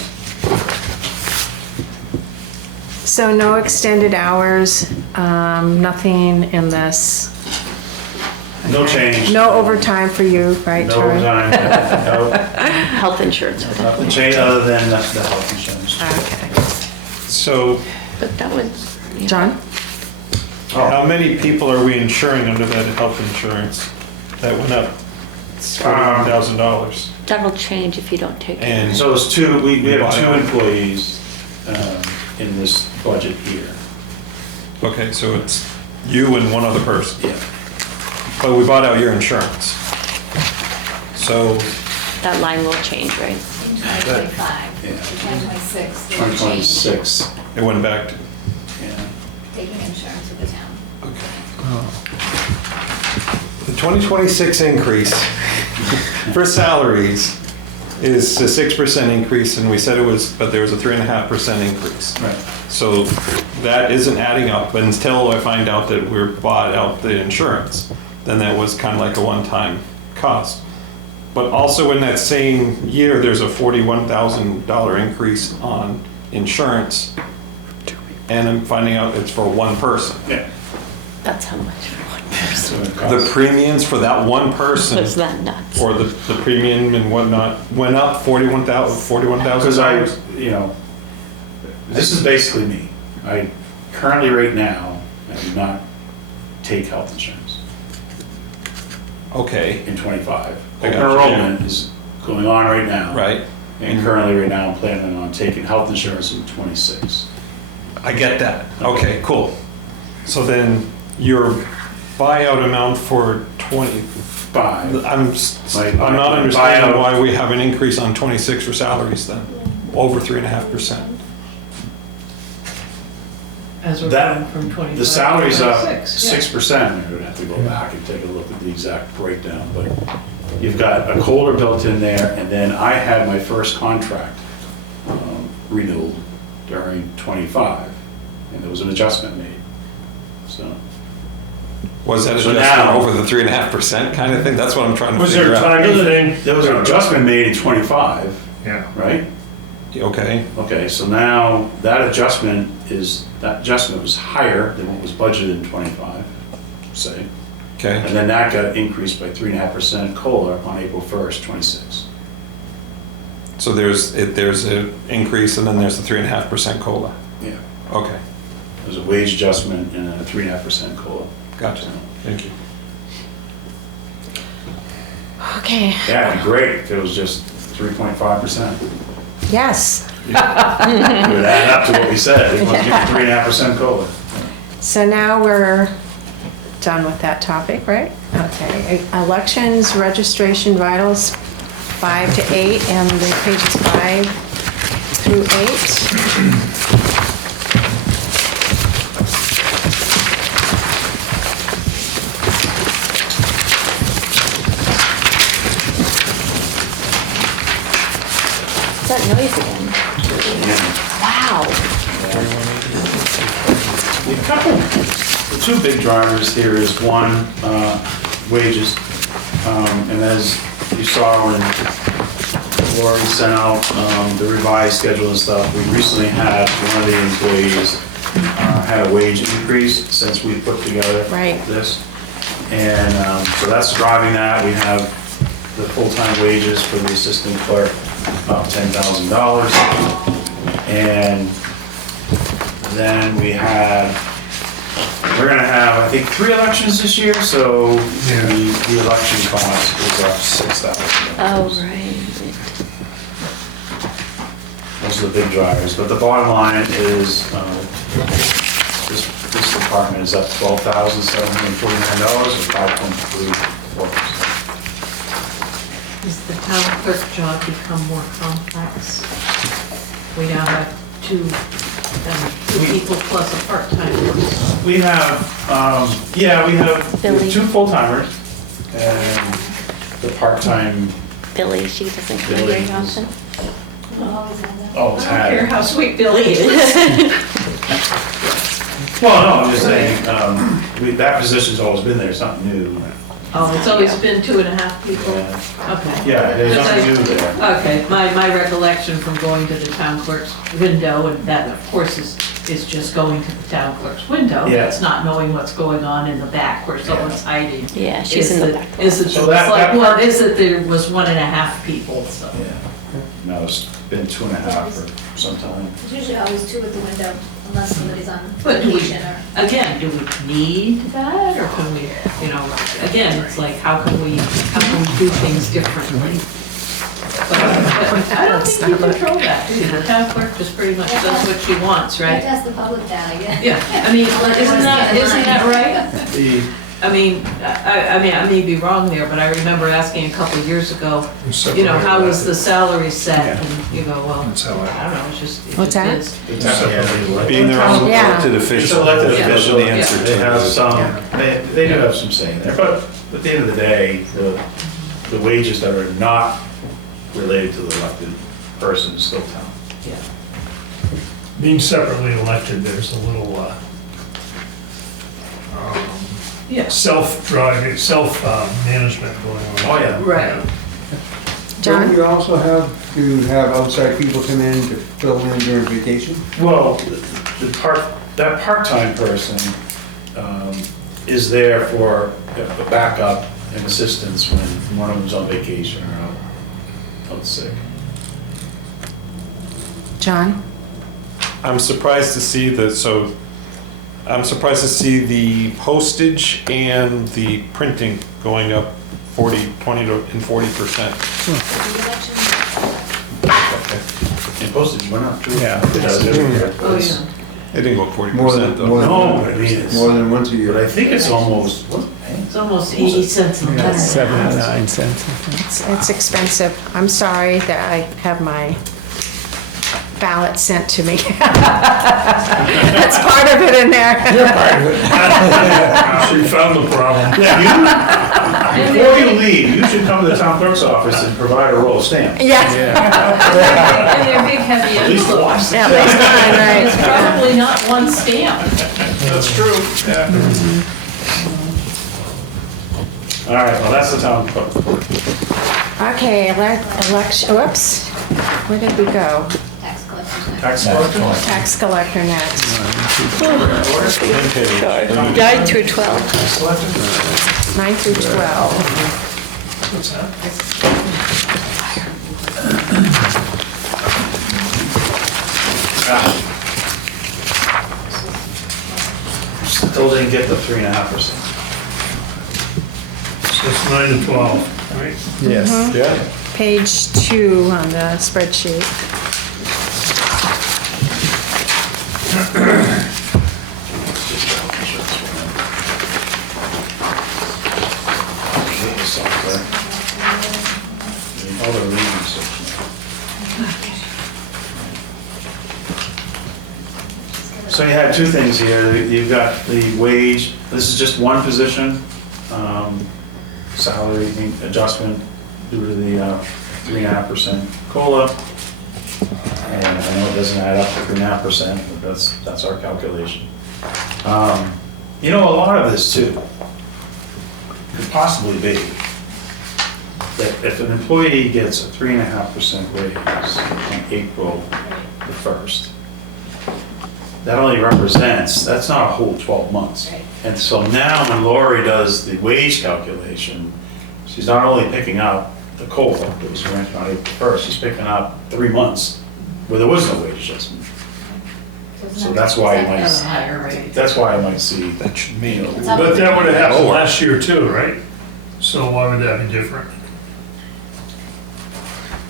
So no extended hours, nothing in this? No change. No overtime for you, right, No Troy? overtime, no, health insurance. nothing changed other than the health insurance. Okay. So But that would, John? how many people are we insuring under that health insurance? That went up $41,000. that'll change if you don't take it. And So it's two, we have 2 employees in this budget here. okay, so it's you and one other person. Yeah. But we bought out your insurance. So That line will change, right? In 2025, Yeah. 2026, they will change 2026, it went back to, yeah. taking insurance with the town. the 2026 increase for salaries is a 6% increase, and we said it was, but there was a 3.5% increase. Right. So that isn't adding up until I find out that we're bought out the insurance. Then that was kind of like a one-time cost. But also in that same year, there's a $41,000 increase on insurance. And I'm finding out it's for one person. Yeah. That's how much for one person. So it The costs- premiums for that one person, Is that nuts? or the premium and whatnot, went up Because I, $41,000. this is basically me. I currently, right now, I do not take health insurance Okay, in 25. I Open got you. enrollment is going on right now. right. And currently, right now, I'm planning on taking health insurance in 26. I get that. Okay, cool. So then your buyout amount for 20, 5. I'm My not understanding buyout- why we have an increase on 26 for salaries then, over 3.5%. As we're That- going from 25 The salary's to up 26, yeah. 6%. I would have to go back and take a look at the exact breakdown, but you've got a COLA built in there, and then I had my first contract renewed during 25, and there was an adjustment made, so. Was that So adjustment now- over the 3.5% kind of thing? That's what I'm trying to Was there figure a out. timing thing? There was an adjustment made in 25, Yeah. right? Okay, Okay, so now that adjustment was higher than what was budgeted in '25, say. okay. And then that got increased by 3.5% COLA on April 1st, '26. So there's an increase and then there's the 3.5% COLA. Yeah. Okay, There's a wage adjustment and a 3.5% COLA. gotcha. Thank you. Okay, Yeah, it'd be great if it was just 3.5%. yes. It would add up to what we said. It was 3.5% COLA. So now we're done with that topic, right? Okay, elections, registration, vitals, 5 to 8, and the pages 5 through 8. What's that noise again? Wow. The two big drivers here is one, wages. And as you saw when Lori sent out the revised schedule and stuff, we recently had one of the employees had a wage increase since we put together Right. this. And so that's driving that. We have the full-time wages for the assistant clerk, about $10,000. And then we're gonna have, I think, 3 elections this year, so the election cost is up $6,000. Oh, right. Those are the big drivers, but the bottom line is, this department is up $12,749 or 5.34%. Does the town clerk job become more complex? We now have two people plus a part-time person. We have, we have Billy. 2 full-timers and the part-time, Billy, she doesn't come Billy very is- often. oh, it's I don't care had. how sweet Billy is. Well, no, I'm just saying, that position's always been there, it's not new. Oh, it's always been 2.5 people? Yeah. Okay. Yeah, there's nothing new there. Okay, my recollection from going to the town clerk's window, and that of course is just going to the town clerk's window. Yeah. It's not knowing what's going on in the back where someone's hiding. Yeah, she's in the back. Is it, So that- that well, part- is it there was 1.5 people, so. Yeah. No, it's been 2.5 for some time. There's usually always 2 at the window unless somebody's on But do we, vacation or. again, do we need that, or can we, again, it's like, how can we do things differently? But I don't think you control that, do you? The town clerk just pretty much does what she wants, You have right? to ask the public that, I guess. Yeah, I mean, isn't that right? I mean, I may be wrong there, but I remember asking a couple of years ago, how was the salary set? And you go, well, I don't know, it's just, it What's just that? is. Being their own Yeah. elected It's official. elected is official, the answer they to have it. some, they do have some say in there, but at the end of the day, the wages that are not related to the elected person is still town. Yeah. Being separately elected, there's a little Yes, self-management going on. Oh, yeah. right. Don't John? we also have to have outside people come in to fill in during vacation? Well, that part-time person is there for a backup and assistance when one of them's on vacation or out sick. John? I'm surprised to see the postage and the printing going up 20 to 40%. The election. And postage went up too. Yeah. It does every year. Oh, yeah. It didn't go up More 40% than, though. more than, No, but I mean, it's, more than once a but year. I think it's almost, what? It's almost 80 cents a letter. 79 cents. It's expensive. I'm sorry that I have my ballot sent to me. That's part of it in there. She found the problem. Before you leave, you should come to the town clerk's office and provide a roll of stamps. Yes. And they're big heavy At least envelopes. one. Yeah, that's fine, It's right. probably not one stamp. That's true. Yeah. All right, well, that's the town clerk. Okay, election, whoops. Where did we go? Tax Tax collector? Tax collector next. 9 through 12. Tax collector? 9 through 12. What's that? Still didn't get the 3.5%. So it's 9 to 12, right? Yes. Yeah. Page 2 on the spreadsheet. Other reading section. So you had two things here. You've got the wage, this is just one position, salary adjustment due to the 3.5% COLA. And I know it doesn't add up to 3.5%, but that's our calculation. You know, a lot of this too could possibly be that if an employee gets a 3.5% raise on April the 1st, that only represents, that's not a whole 12 months. Right. And so now when Lori does the wage calculation, she's not only picking up the COLA that was granted on April 1st, she's picking up 3 months where there was no wage adjustment. So that's why you might, Higher rate. that's why I might see, That should mean. It's up- But that would have happened last year too, right? So why would that be different?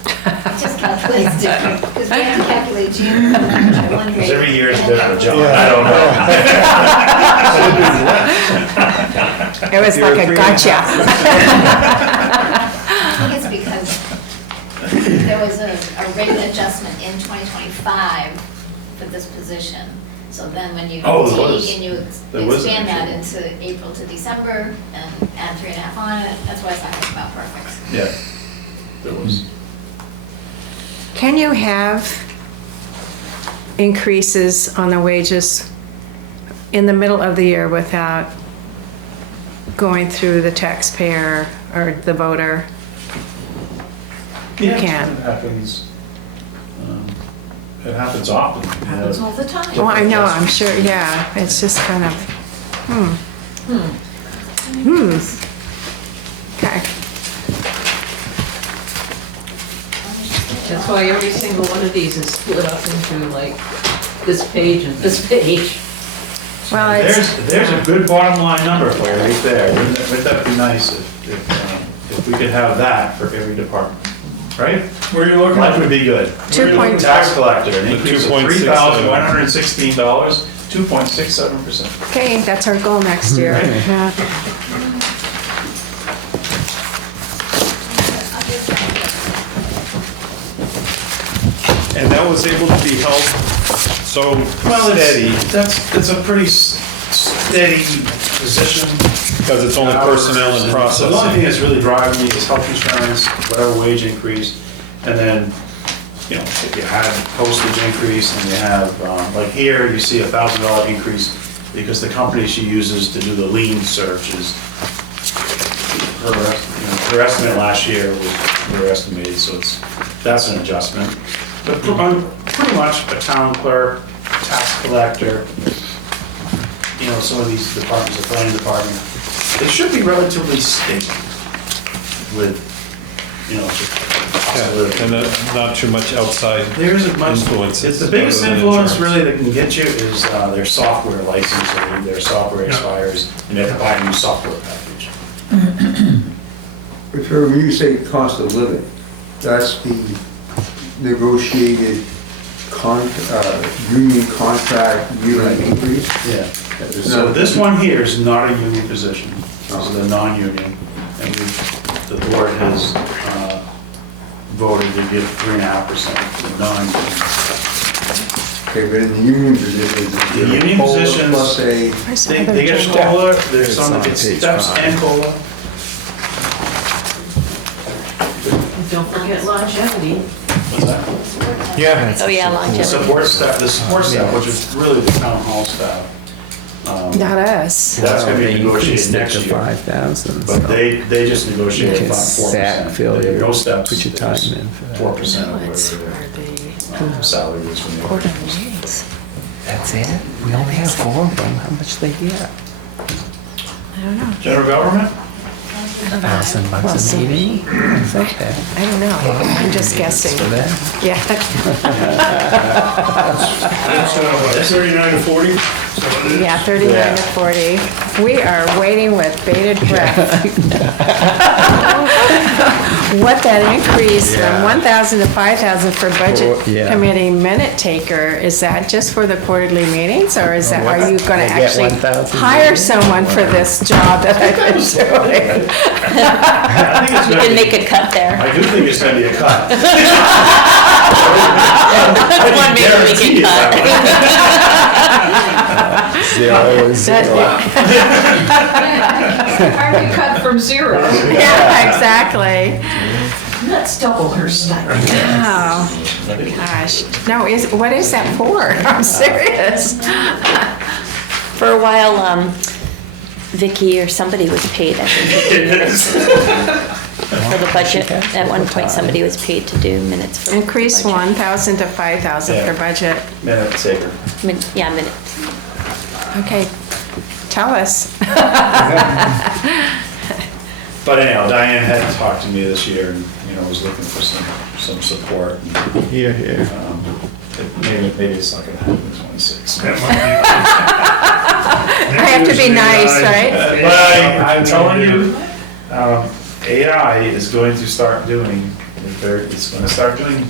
It just calculates different, because we have to calculate June and then one rate. because every year is and different, then- John, I don't know. It was like a gotcha. I think it's because there was a rate adjustment in 2025 for this position. So then when you Oh, there was. take and you There was expand that actually. into April to December and add 3.5 on it, that's why it's not about perfect. Yeah, there was. Can you have increases on the wages in the middle of the year without going through the taxpayer or the voter? You Yeah, can. It happens, it happens often. Happens all the time. Well, I know, I'm sure, yeah, it's just kind of, okay. That's why every single one of these is split up into like this page and this page. Well, it's, There's a good bottom line number for you right there. Wouldn't that be nice if we could have that for every department, right? Where are you looking Life at? would be good. 2 point, Tax collector, an The increase of 2.67. $3,116, 2.67%. okay, that's our goal next year. Yeah. And that was able to be held so steady It's a pretty steady position. because it's only personnel and So the only thing processing. that's really driving me is health insurance, whatever wage increase, and then, you know, if you had postage increase and you have, like here, you see $1,000 increase because the company she uses to do the lien searches, her estimate last year was underestimated, so that's an adjustment. But pretty much a town clerk, tax collector, you know, some of these departments, the planning department, they should be relatively stable with, you know, just possibility. Yeah, and not too much outside. There isn't much, Influences it's the biggest other than influence insurance. really that can get you is their software license, or their software expires, and they have to buy a new software package. But for when you say cost of living, that's the negotiated union contract yearly increase? Yeah. It's So not- this one here is not a union position, this is a non-union, and the board has voted to give 3.5% to the non-union. Okay, but in the union positions, it's The union COLA positions- plus a, where's the They other get job? COLA, there's It's some that on get page steps 5. and COLA. And don't forget longevity. What's that? Yeah, Oh, yeah, The longevity. support staff, which is really the town hall staff. Not us. That's gonna be They negotiated increased it next to year. 5,000. But they just You negotiated can 4%. backfill They have your, no steps. put your time in for that. 4% or It's whatever. for the salary was renewed. That's it? We only have 4 of them. How much they get? General government? $1,000 a meeting? It's okay. I don't know, I'm just guessing. For that? Yeah. That's 39 to 40? Yeah, 39 to 40. We are waiting with bated breath. What that increase from 1,000 to 5,000 for budget Yeah. committee minute taker, is that just for the quarterly meetings, or is that, are you gonna They get actually 1,000 hire meetings? someone for this job that I've been doing? I think it's You gonna can be- make a cut there. I do think it's gonna be a cut. That's one way to make guarantee it you cut. that 0. Hard to cut from zero. Yeah, exactly. Let's double her stipend. Oh, gosh. No, what is that for? I'm serious. For a while, Vicky or somebody was paid, I think, to do minutes for the budget. At one point, somebody was paid to do minutes for the Increase budget. 1,000 to 5,000 for budget. Minute taker. Yeah, minutes. Okay, tell us. But anyhow, Diane had talked to me this year and, was looking for some support. Here, here. Maybe it's not gonna happen in 26. That might I have to be nice, right? But I'm telling you, AI is going to start doing, it's gonna start doing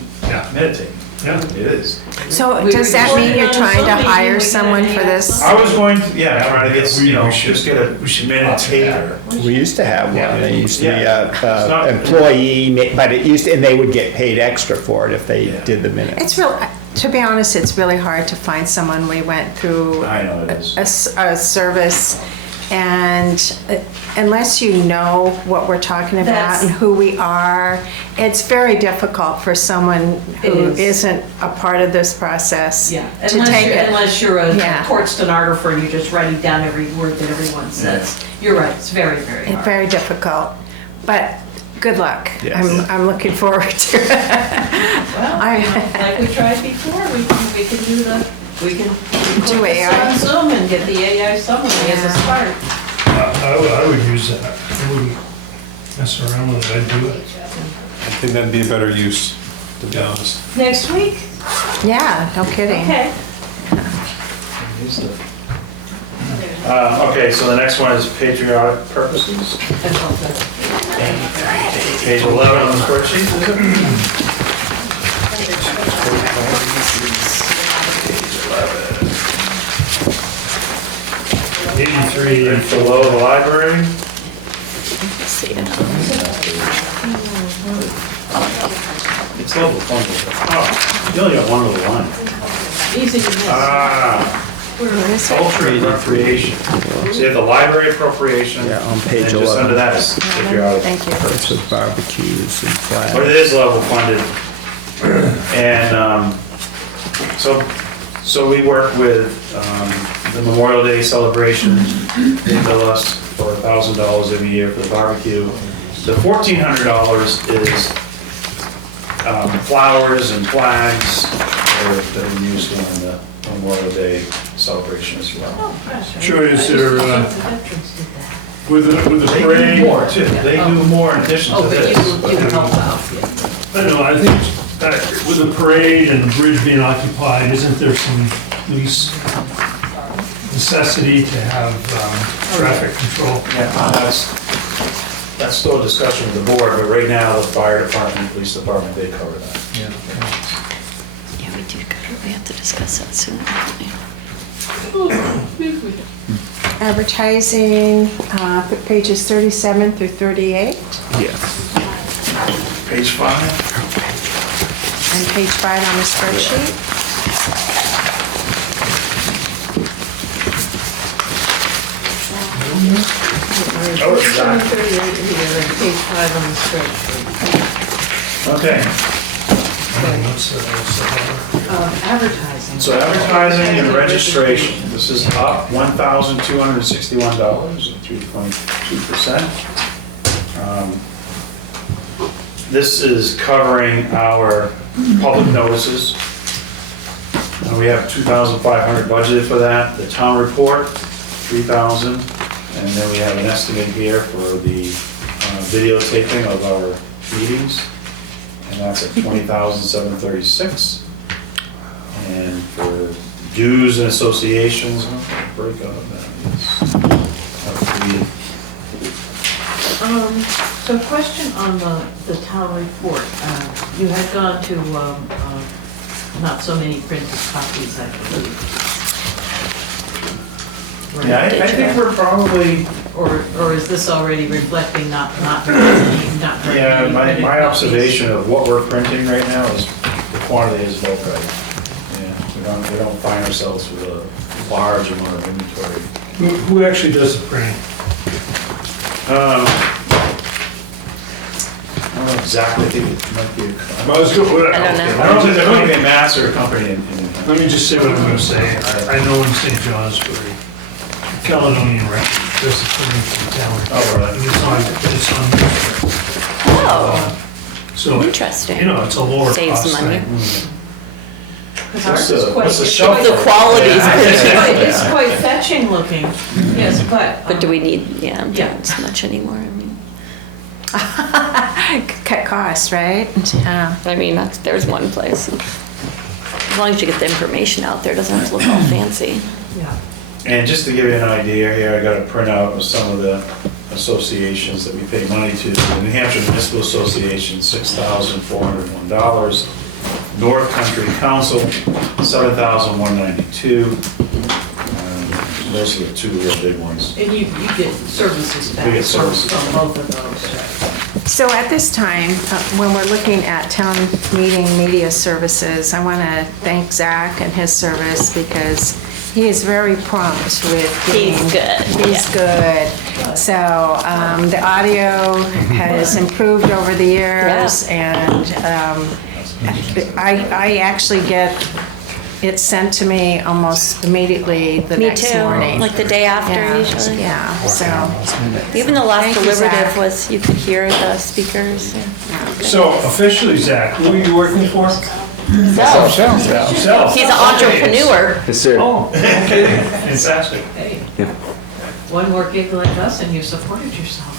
meditating. Yeah. It is. So does that mean you're trying to hire someone for this? I was going to, try to get, just get a meditator. We used to have one. They used to be It's a not- employee, but it used to, and they would get paid extra for it if they did the minutes. It's real, to be honest, it's really hard to find someone. We went through I know it is. a service, and unless you know what we're talking about That's- and who we are, it's very difficult for someone who It is. isn't a part of this process Yeah, to take it. unless you're a Yeah. court stenographer and you're just writing down every word that everyone says. You're right, it's very, very It's hard. very difficult, but good luck. Yes. I'm looking forward to it. Well, like we tried before, we can Do put this AI. on Zoom and get the AI summary as a Yeah. start. I would use that. I wouldn't mess around with it, I'd do it. I think that'd be a better use, to be honest. Next week? Yeah, no kidding. Okay. Okay, so the next one is Patriotic Purposes. Page 11 on the spreadsheet, is it? 83, And below the library, Let's see it. it's level funded. Oh, you only got one little line. Easy to miss. What is it? Culture and recreation. So you have the library appropriation. Yeah, on page And just 11. under that is Patriotic Thank you. It's with barbecues and flags. But it is level funded. And so we work with the Memorial Day celebration. They bill us for $1,000 every year for the barbecue. The $1,400 is flowers and flags that are used during the Memorial Day celebration as well. Sure, is there, Veterans did that. with the They do parade? more too. They do more in addition Oh, to but this. you help out, yeah. I know, I think that with the parade and the bridge being occupied, isn't there some least necessity to have traffic control? Yeah, that's still a discussion with the board, but right now, the fire department, police department, they cover that. Yeah, we do, we have to discuss that soon. Advertising, pages 37 through 38, Yes. Page 5. and page 5 on the spreadsheet. Oh, it's done. 38 here and page 5 on the spreadsheet. Okay, What's the- Advertising. so advertising and registration, this is up $1,261 at 3.2%. This is covering our public notices We have 2,500 budgeted for that. The town report, 3,000. And then we have an estimate here for the videotaping of our meetings. And that's at 20,736. And for dues and associations, breakout of that is. So question on the town report. You had gone to not so many printed copies, I believe. Yeah, I think we're probably, Or is this already reflecting not very yeah, many printed my copies? observation of what we're printing right now is the quantity is low right. Yeah, we don't find ourselves with a large amount of inventory. Who actually does the printing? I don't know exactly, I think it might be a. I don't know. I don't know. I don't think there might be a mass or a company in. Let me just say what I'm gonna say. I know in St. Johnsbury, Caledonian Record, there's a printing for the town. Oh, right. And it's on Oh, So, interesting. you know, it's a lower Saves cost money. thing. Because ours is quite. What's the it's shelf? quite- The quality's Yeah. good. It's quite fetching looking, yes, but. But do we need, yeah, Yeah. not so much anymore, I mean. Cut costs, right? Yeah. I mean, there's one place. As long as you get the information out there, it doesn't have to look all fancy. Yeah. And just to give you an idea here, I got a printout of some of the associations that we pay money to. The New Hampshire Municipal Association, $6,401. North Country Council, $7,192. Those are the two real big ones. And you get services back. We get services. From both of those, right? So at this time, when we're looking at town meeting media services, I want to thank Zach and his service because he is very prompt with He's good, He's good. So the audio has improved over the years, and I actually get it sent to me almost immediately the Me next too, morning. like the day after Yeah, usually. Yeah, so. Even the last Thank you, deliberative Zach. was, you could hear the speakers. So officially, Zach, who are you working for? So, Yourself. he's an entrepreneur. Yes, sir. Oh, okay, fantastic. Hey, one more gig like us and you supported yourself.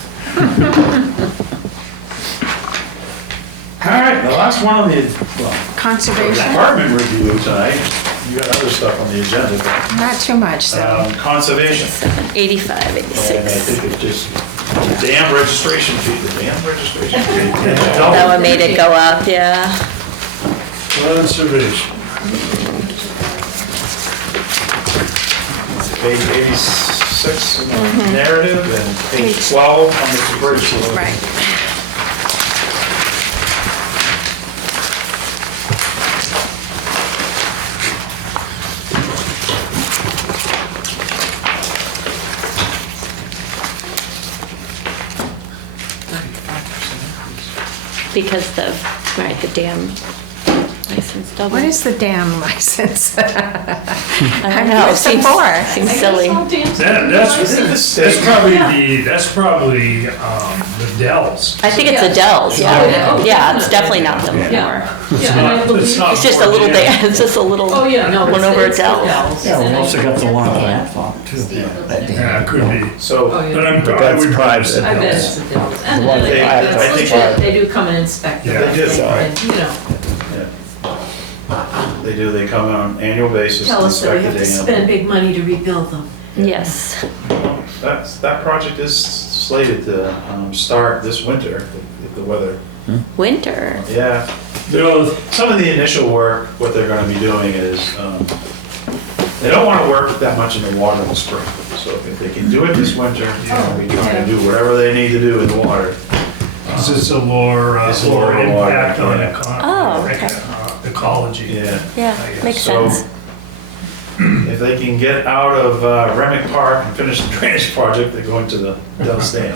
All right, the last one on the Conservation, department review tonight. You got other stuff on the agenda, but not too much, so. conservation. 85, And I 86. think it's just the damn registration fee, the damn registration fee. That one made it go up, yeah. Conservation. Page 86 in the narrative and page 12 on the spreadsheet. Right. Because the dam license double. What is the dam license? I don't know, What's it seems for? silly. That's probably the Dells. I think it's the Dells, yeah. Yeah, it's definitely not the Yeah. more. Yeah, and I believe- not It's just a little more it's just a little Oh, yeah, no. one over at Dells. Yeah, we also got the one on platform too. Yeah, it could be. So, Oh, yeah. But I that's would private. I bet it's the Dells. And one they- that I have it's to legit. try. They do come and inspect Yeah. it. They do. And, you know, they come on an annual basis. tell to us that we have to inspect the spend dam. big money to rebuild them. Yes. That project is slated to start this winter, if the weather. Winter. Yeah, You know, some of the initial work, what they're gonna be doing is, they don't wanna work that much in the water in the spring. So if they can do it this winter, we try to do whatever they need to do in the water. this is a lower It's a lower impact water, on yeah. Oh, okay. ecology. Yeah. Yeah, makes So, sense. if they can get out of Remick Park and finish the drainage project, they're going to the Dells Dam.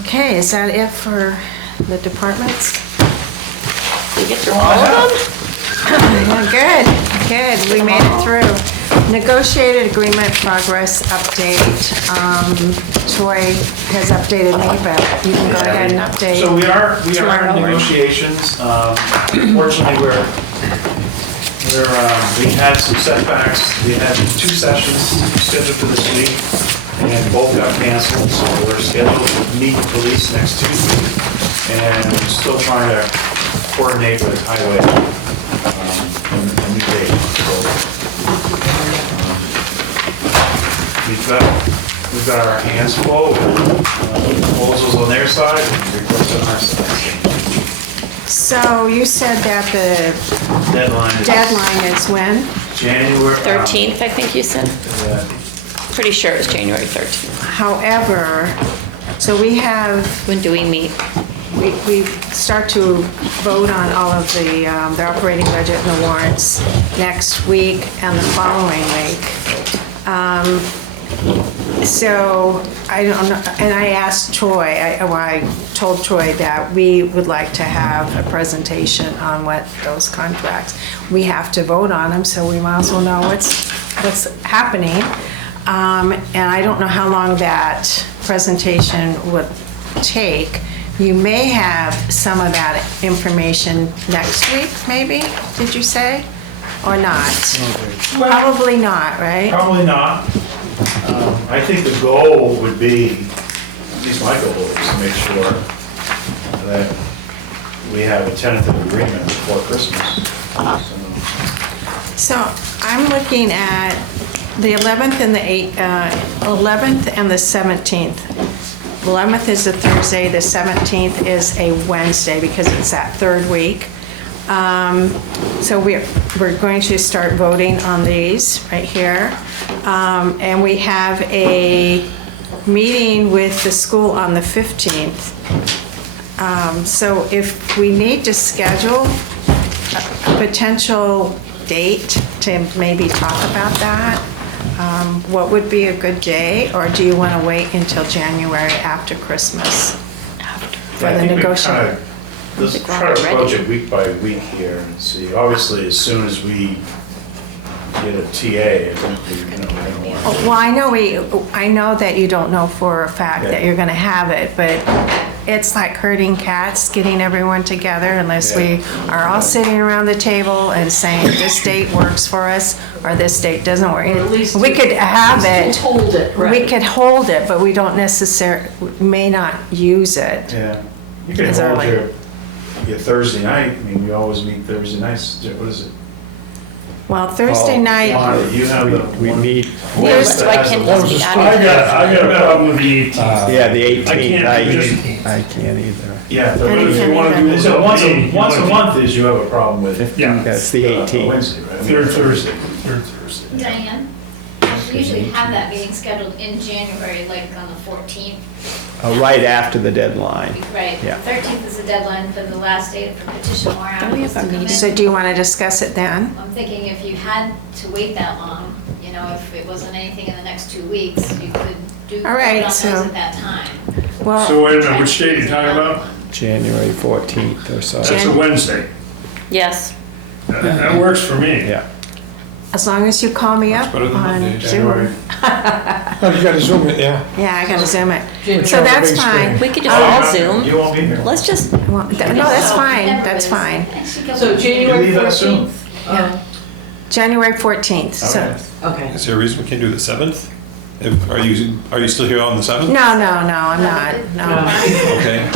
Okay, is that it for the departments? Did you get through all of them? Good, we made it through. Negotiated agreement progress update. Troy has updated me, but you can go ahead and update. So we are tomorrow. in negotiations. Fortunately, we had some setbacks. We had 2 sessions scheduled for this week, and both got canceled, so we're scheduled to meet with Lease next Tuesday. And we're still trying to coordinate with Highway a new date. So, we've got our hands full with proposals on their side and requests on our side. So you said that the deadline is when? January. 13th, I think you said. Yeah. Pretty sure it was January 13th. However, so we have, When do we meet? we start to vote on all of the operating budget and the warrants next week and the following week. So I don't know, and I asked Troy, I told Troy that we would like to have a presentation on what those contracts, we have to vote on them, so we might as well know what's happening. And I don't know how long that presentation would take. You may have some of that information next week, maybe, did you say? Or not? Probably not, right? Probably not. I think the goal would be, at least my goal is to make sure that we have a tentative agreement before Christmas. So I'm looking at the 11th and the 11th and the 17th. 11th is a Thursday, the 17th is a Wednesday because it's that third week. So we're going to start voting on these right here. And we have a meeting with the school on the 15th. So if we need to schedule a potential date to maybe talk about that, what would be a good day? Or do you want to wait until January after Christmas? For the negotiation? Let's try to approach it week by week here and see. Obviously, as soon as we get a TA, I think we're gonna want. Well, I know that you don't know for a fact that you're gonna have it, but it's like herding cats, getting everyone together unless we are all sitting around the table and saying this date works for us or this date doesn't work. Or at least We could have it. Hold it, right? We could hold it, but we don't necessarily, may not use it. Yeah. You can As hold early. your Thursday night. I mean, we always meet Thursday nights. What is it? Well, Thursday night, You have the. We meet, Here's why Ken doesn't meet. I got a problem with the 18th. yeah, the 18th. I can't do the 18th. I can't either. Yeah. But if you want to do it. So once a month is you have a problem with. Yeah. That's the 18th. Wednesday, right? Third Thursday. Diane, we usually have that meeting scheduled in January, like on the 14th. Right after the deadline. Right, Yeah. 13th is the deadline for the last date for petition warrant Don't we have articles to our come in. meeting? so do you wanna discuss it then? I'm thinking if you had to wait that long, you know, if it wasn't anything in the next 2 weeks, you could do All right, vote on those so- at that time. Well, So wait a minute, which date are you talking about? January 14th or so. That's a Wednesday. Yes. That works for me. Yeah. as long as you call me up better than on Monday, January. Zoom. Oh, you gotta zoom it, yeah. Yeah, I gotta Zoom it. January. So that's Big fine. screen. We could just all Zoom. You won't be here. Let's just, Well, no, that's fine, Never that's is. fine. Actually, go So with- January You leave that soon? 14th? January 14th, so, Okay. Okay. Is there a reason we can't do the 7th? Are you still here on the 7th? no, I'm not, no. Okay.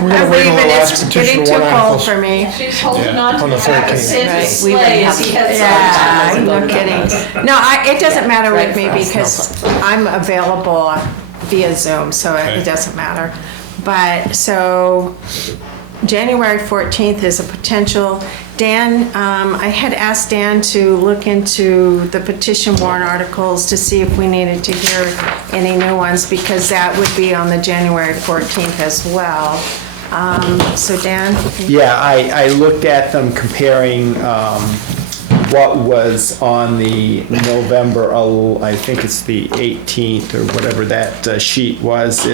We're gonna I'm wait on the leaving, last it's petition getting too warrant cold articles. for me. She's holding on to On the the 13th. Santa's Right, we sleigh would as he heads Yeah, out. no kidding. No, it doesn't matter with me because I'm available via Zoom, so Okay. it doesn't matter. But, so, January 14th is a potential. Dan, I had asked Dan to look into the petition warrant articles to see if we needed to hear any new ones, because that would be on the January 14th as well. So Dan? Yeah, I looked at them comparing what was on the November, I think it's the 18th or whatever that sheet was.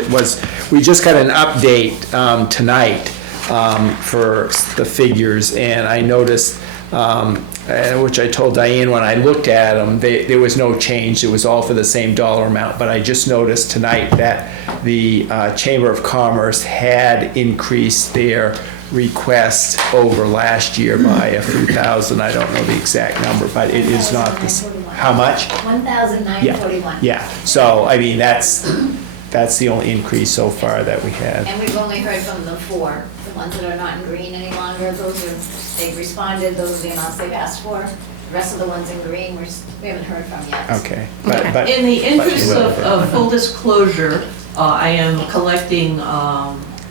We just got an update tonight for the figures, and I noticed which I told Diane when I looked at them, there was no change. It was all for the same dollar amount. But I just noticed tonight that the Chamber of Commerce had increased their request over last year by a few thousand. I don't know the exact number, but it is not this. How much? 1,941. Yeah. So, I mean, that's the only increase so far that we had. And we've only heard from the 4, the ones that are not in green any longer. Those are, they've responded, those are the amounts they've asked for. The rest of the ones in green, we haven't heard from yet. Okay. But In the interest of full disclosure, I am collecting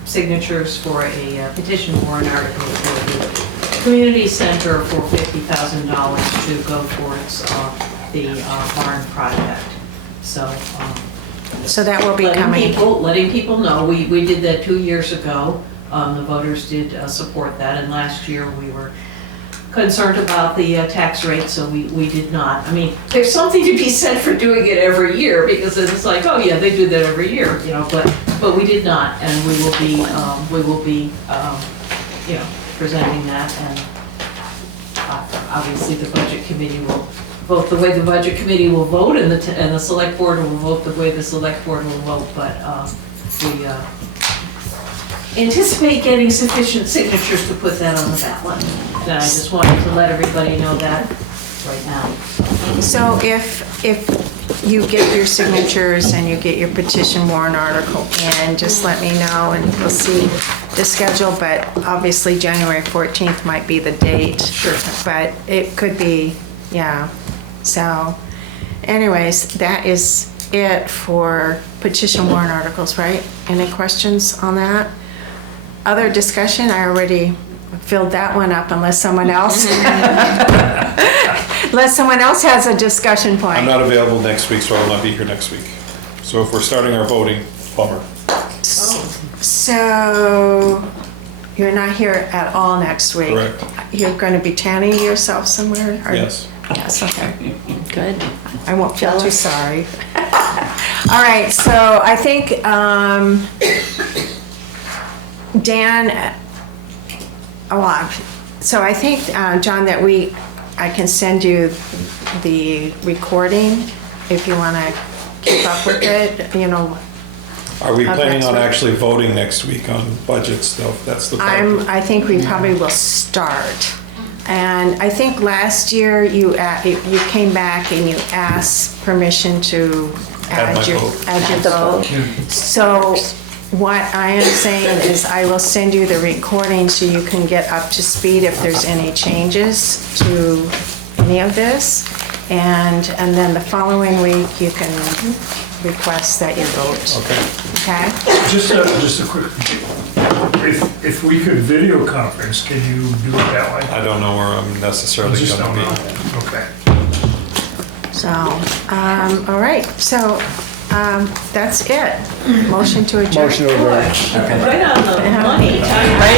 signatures for a petition warrant article for the community center for $50,000 to go towards the barn project. So. So that will be coming. Letting people know, we did that 2 years ago. The voters did support that, and last year we were concerned about the tax rate, so we did not. I mean, there's something to be said for doing it every year, because it's like, oh yeah, they do that every year, you know, but we did not, and we will be, you know, presenting that, and obviously the budget committee will vote the way the budget committee will vote, and the select board will vote the way the select board will vote, but we anticipate getting sufficient signatures to put that on the ballot. And I just wanted to let everybody know that right now. So if you get your signatures and you get your petition warrant article in, just let me know and we'll see the schedule, but obviously January 14th might be the date. Sure. But it could be, yeah. So anyways, that is it for petition warrant articles, right? Any questions on that? Other discussion? I already filled that one up unless someone else has a discussion point. I'm not available next week, so I will not be here next week. So if we're starting our voting, bummer. So you're not here at all next week? Correct. You're going to be tanning yourself somewhere? Yes. Yes, okay. Good. I won't feel too sorry. All right, so I think Dan, so I think, John, that I can send you the recording if you want to keep up with it, you know. Are we planning next on week. actually voting next week on budget stuff? That's the part. I think we probably will start. And I think last year you came back and you asked permission to add your vote. So what I am saying is I will send you the recording so you can get up to speed if there's any changes to any of this. And then the following week you can request that you vote. Okay. Okay? Just a quick, if we could video conference, can you do it that way? I don't know where I'm necessarily Just going don't to be. know. Okay. So, all right, so that's it. Motion to adjourn. Motion over. Right on the money. Right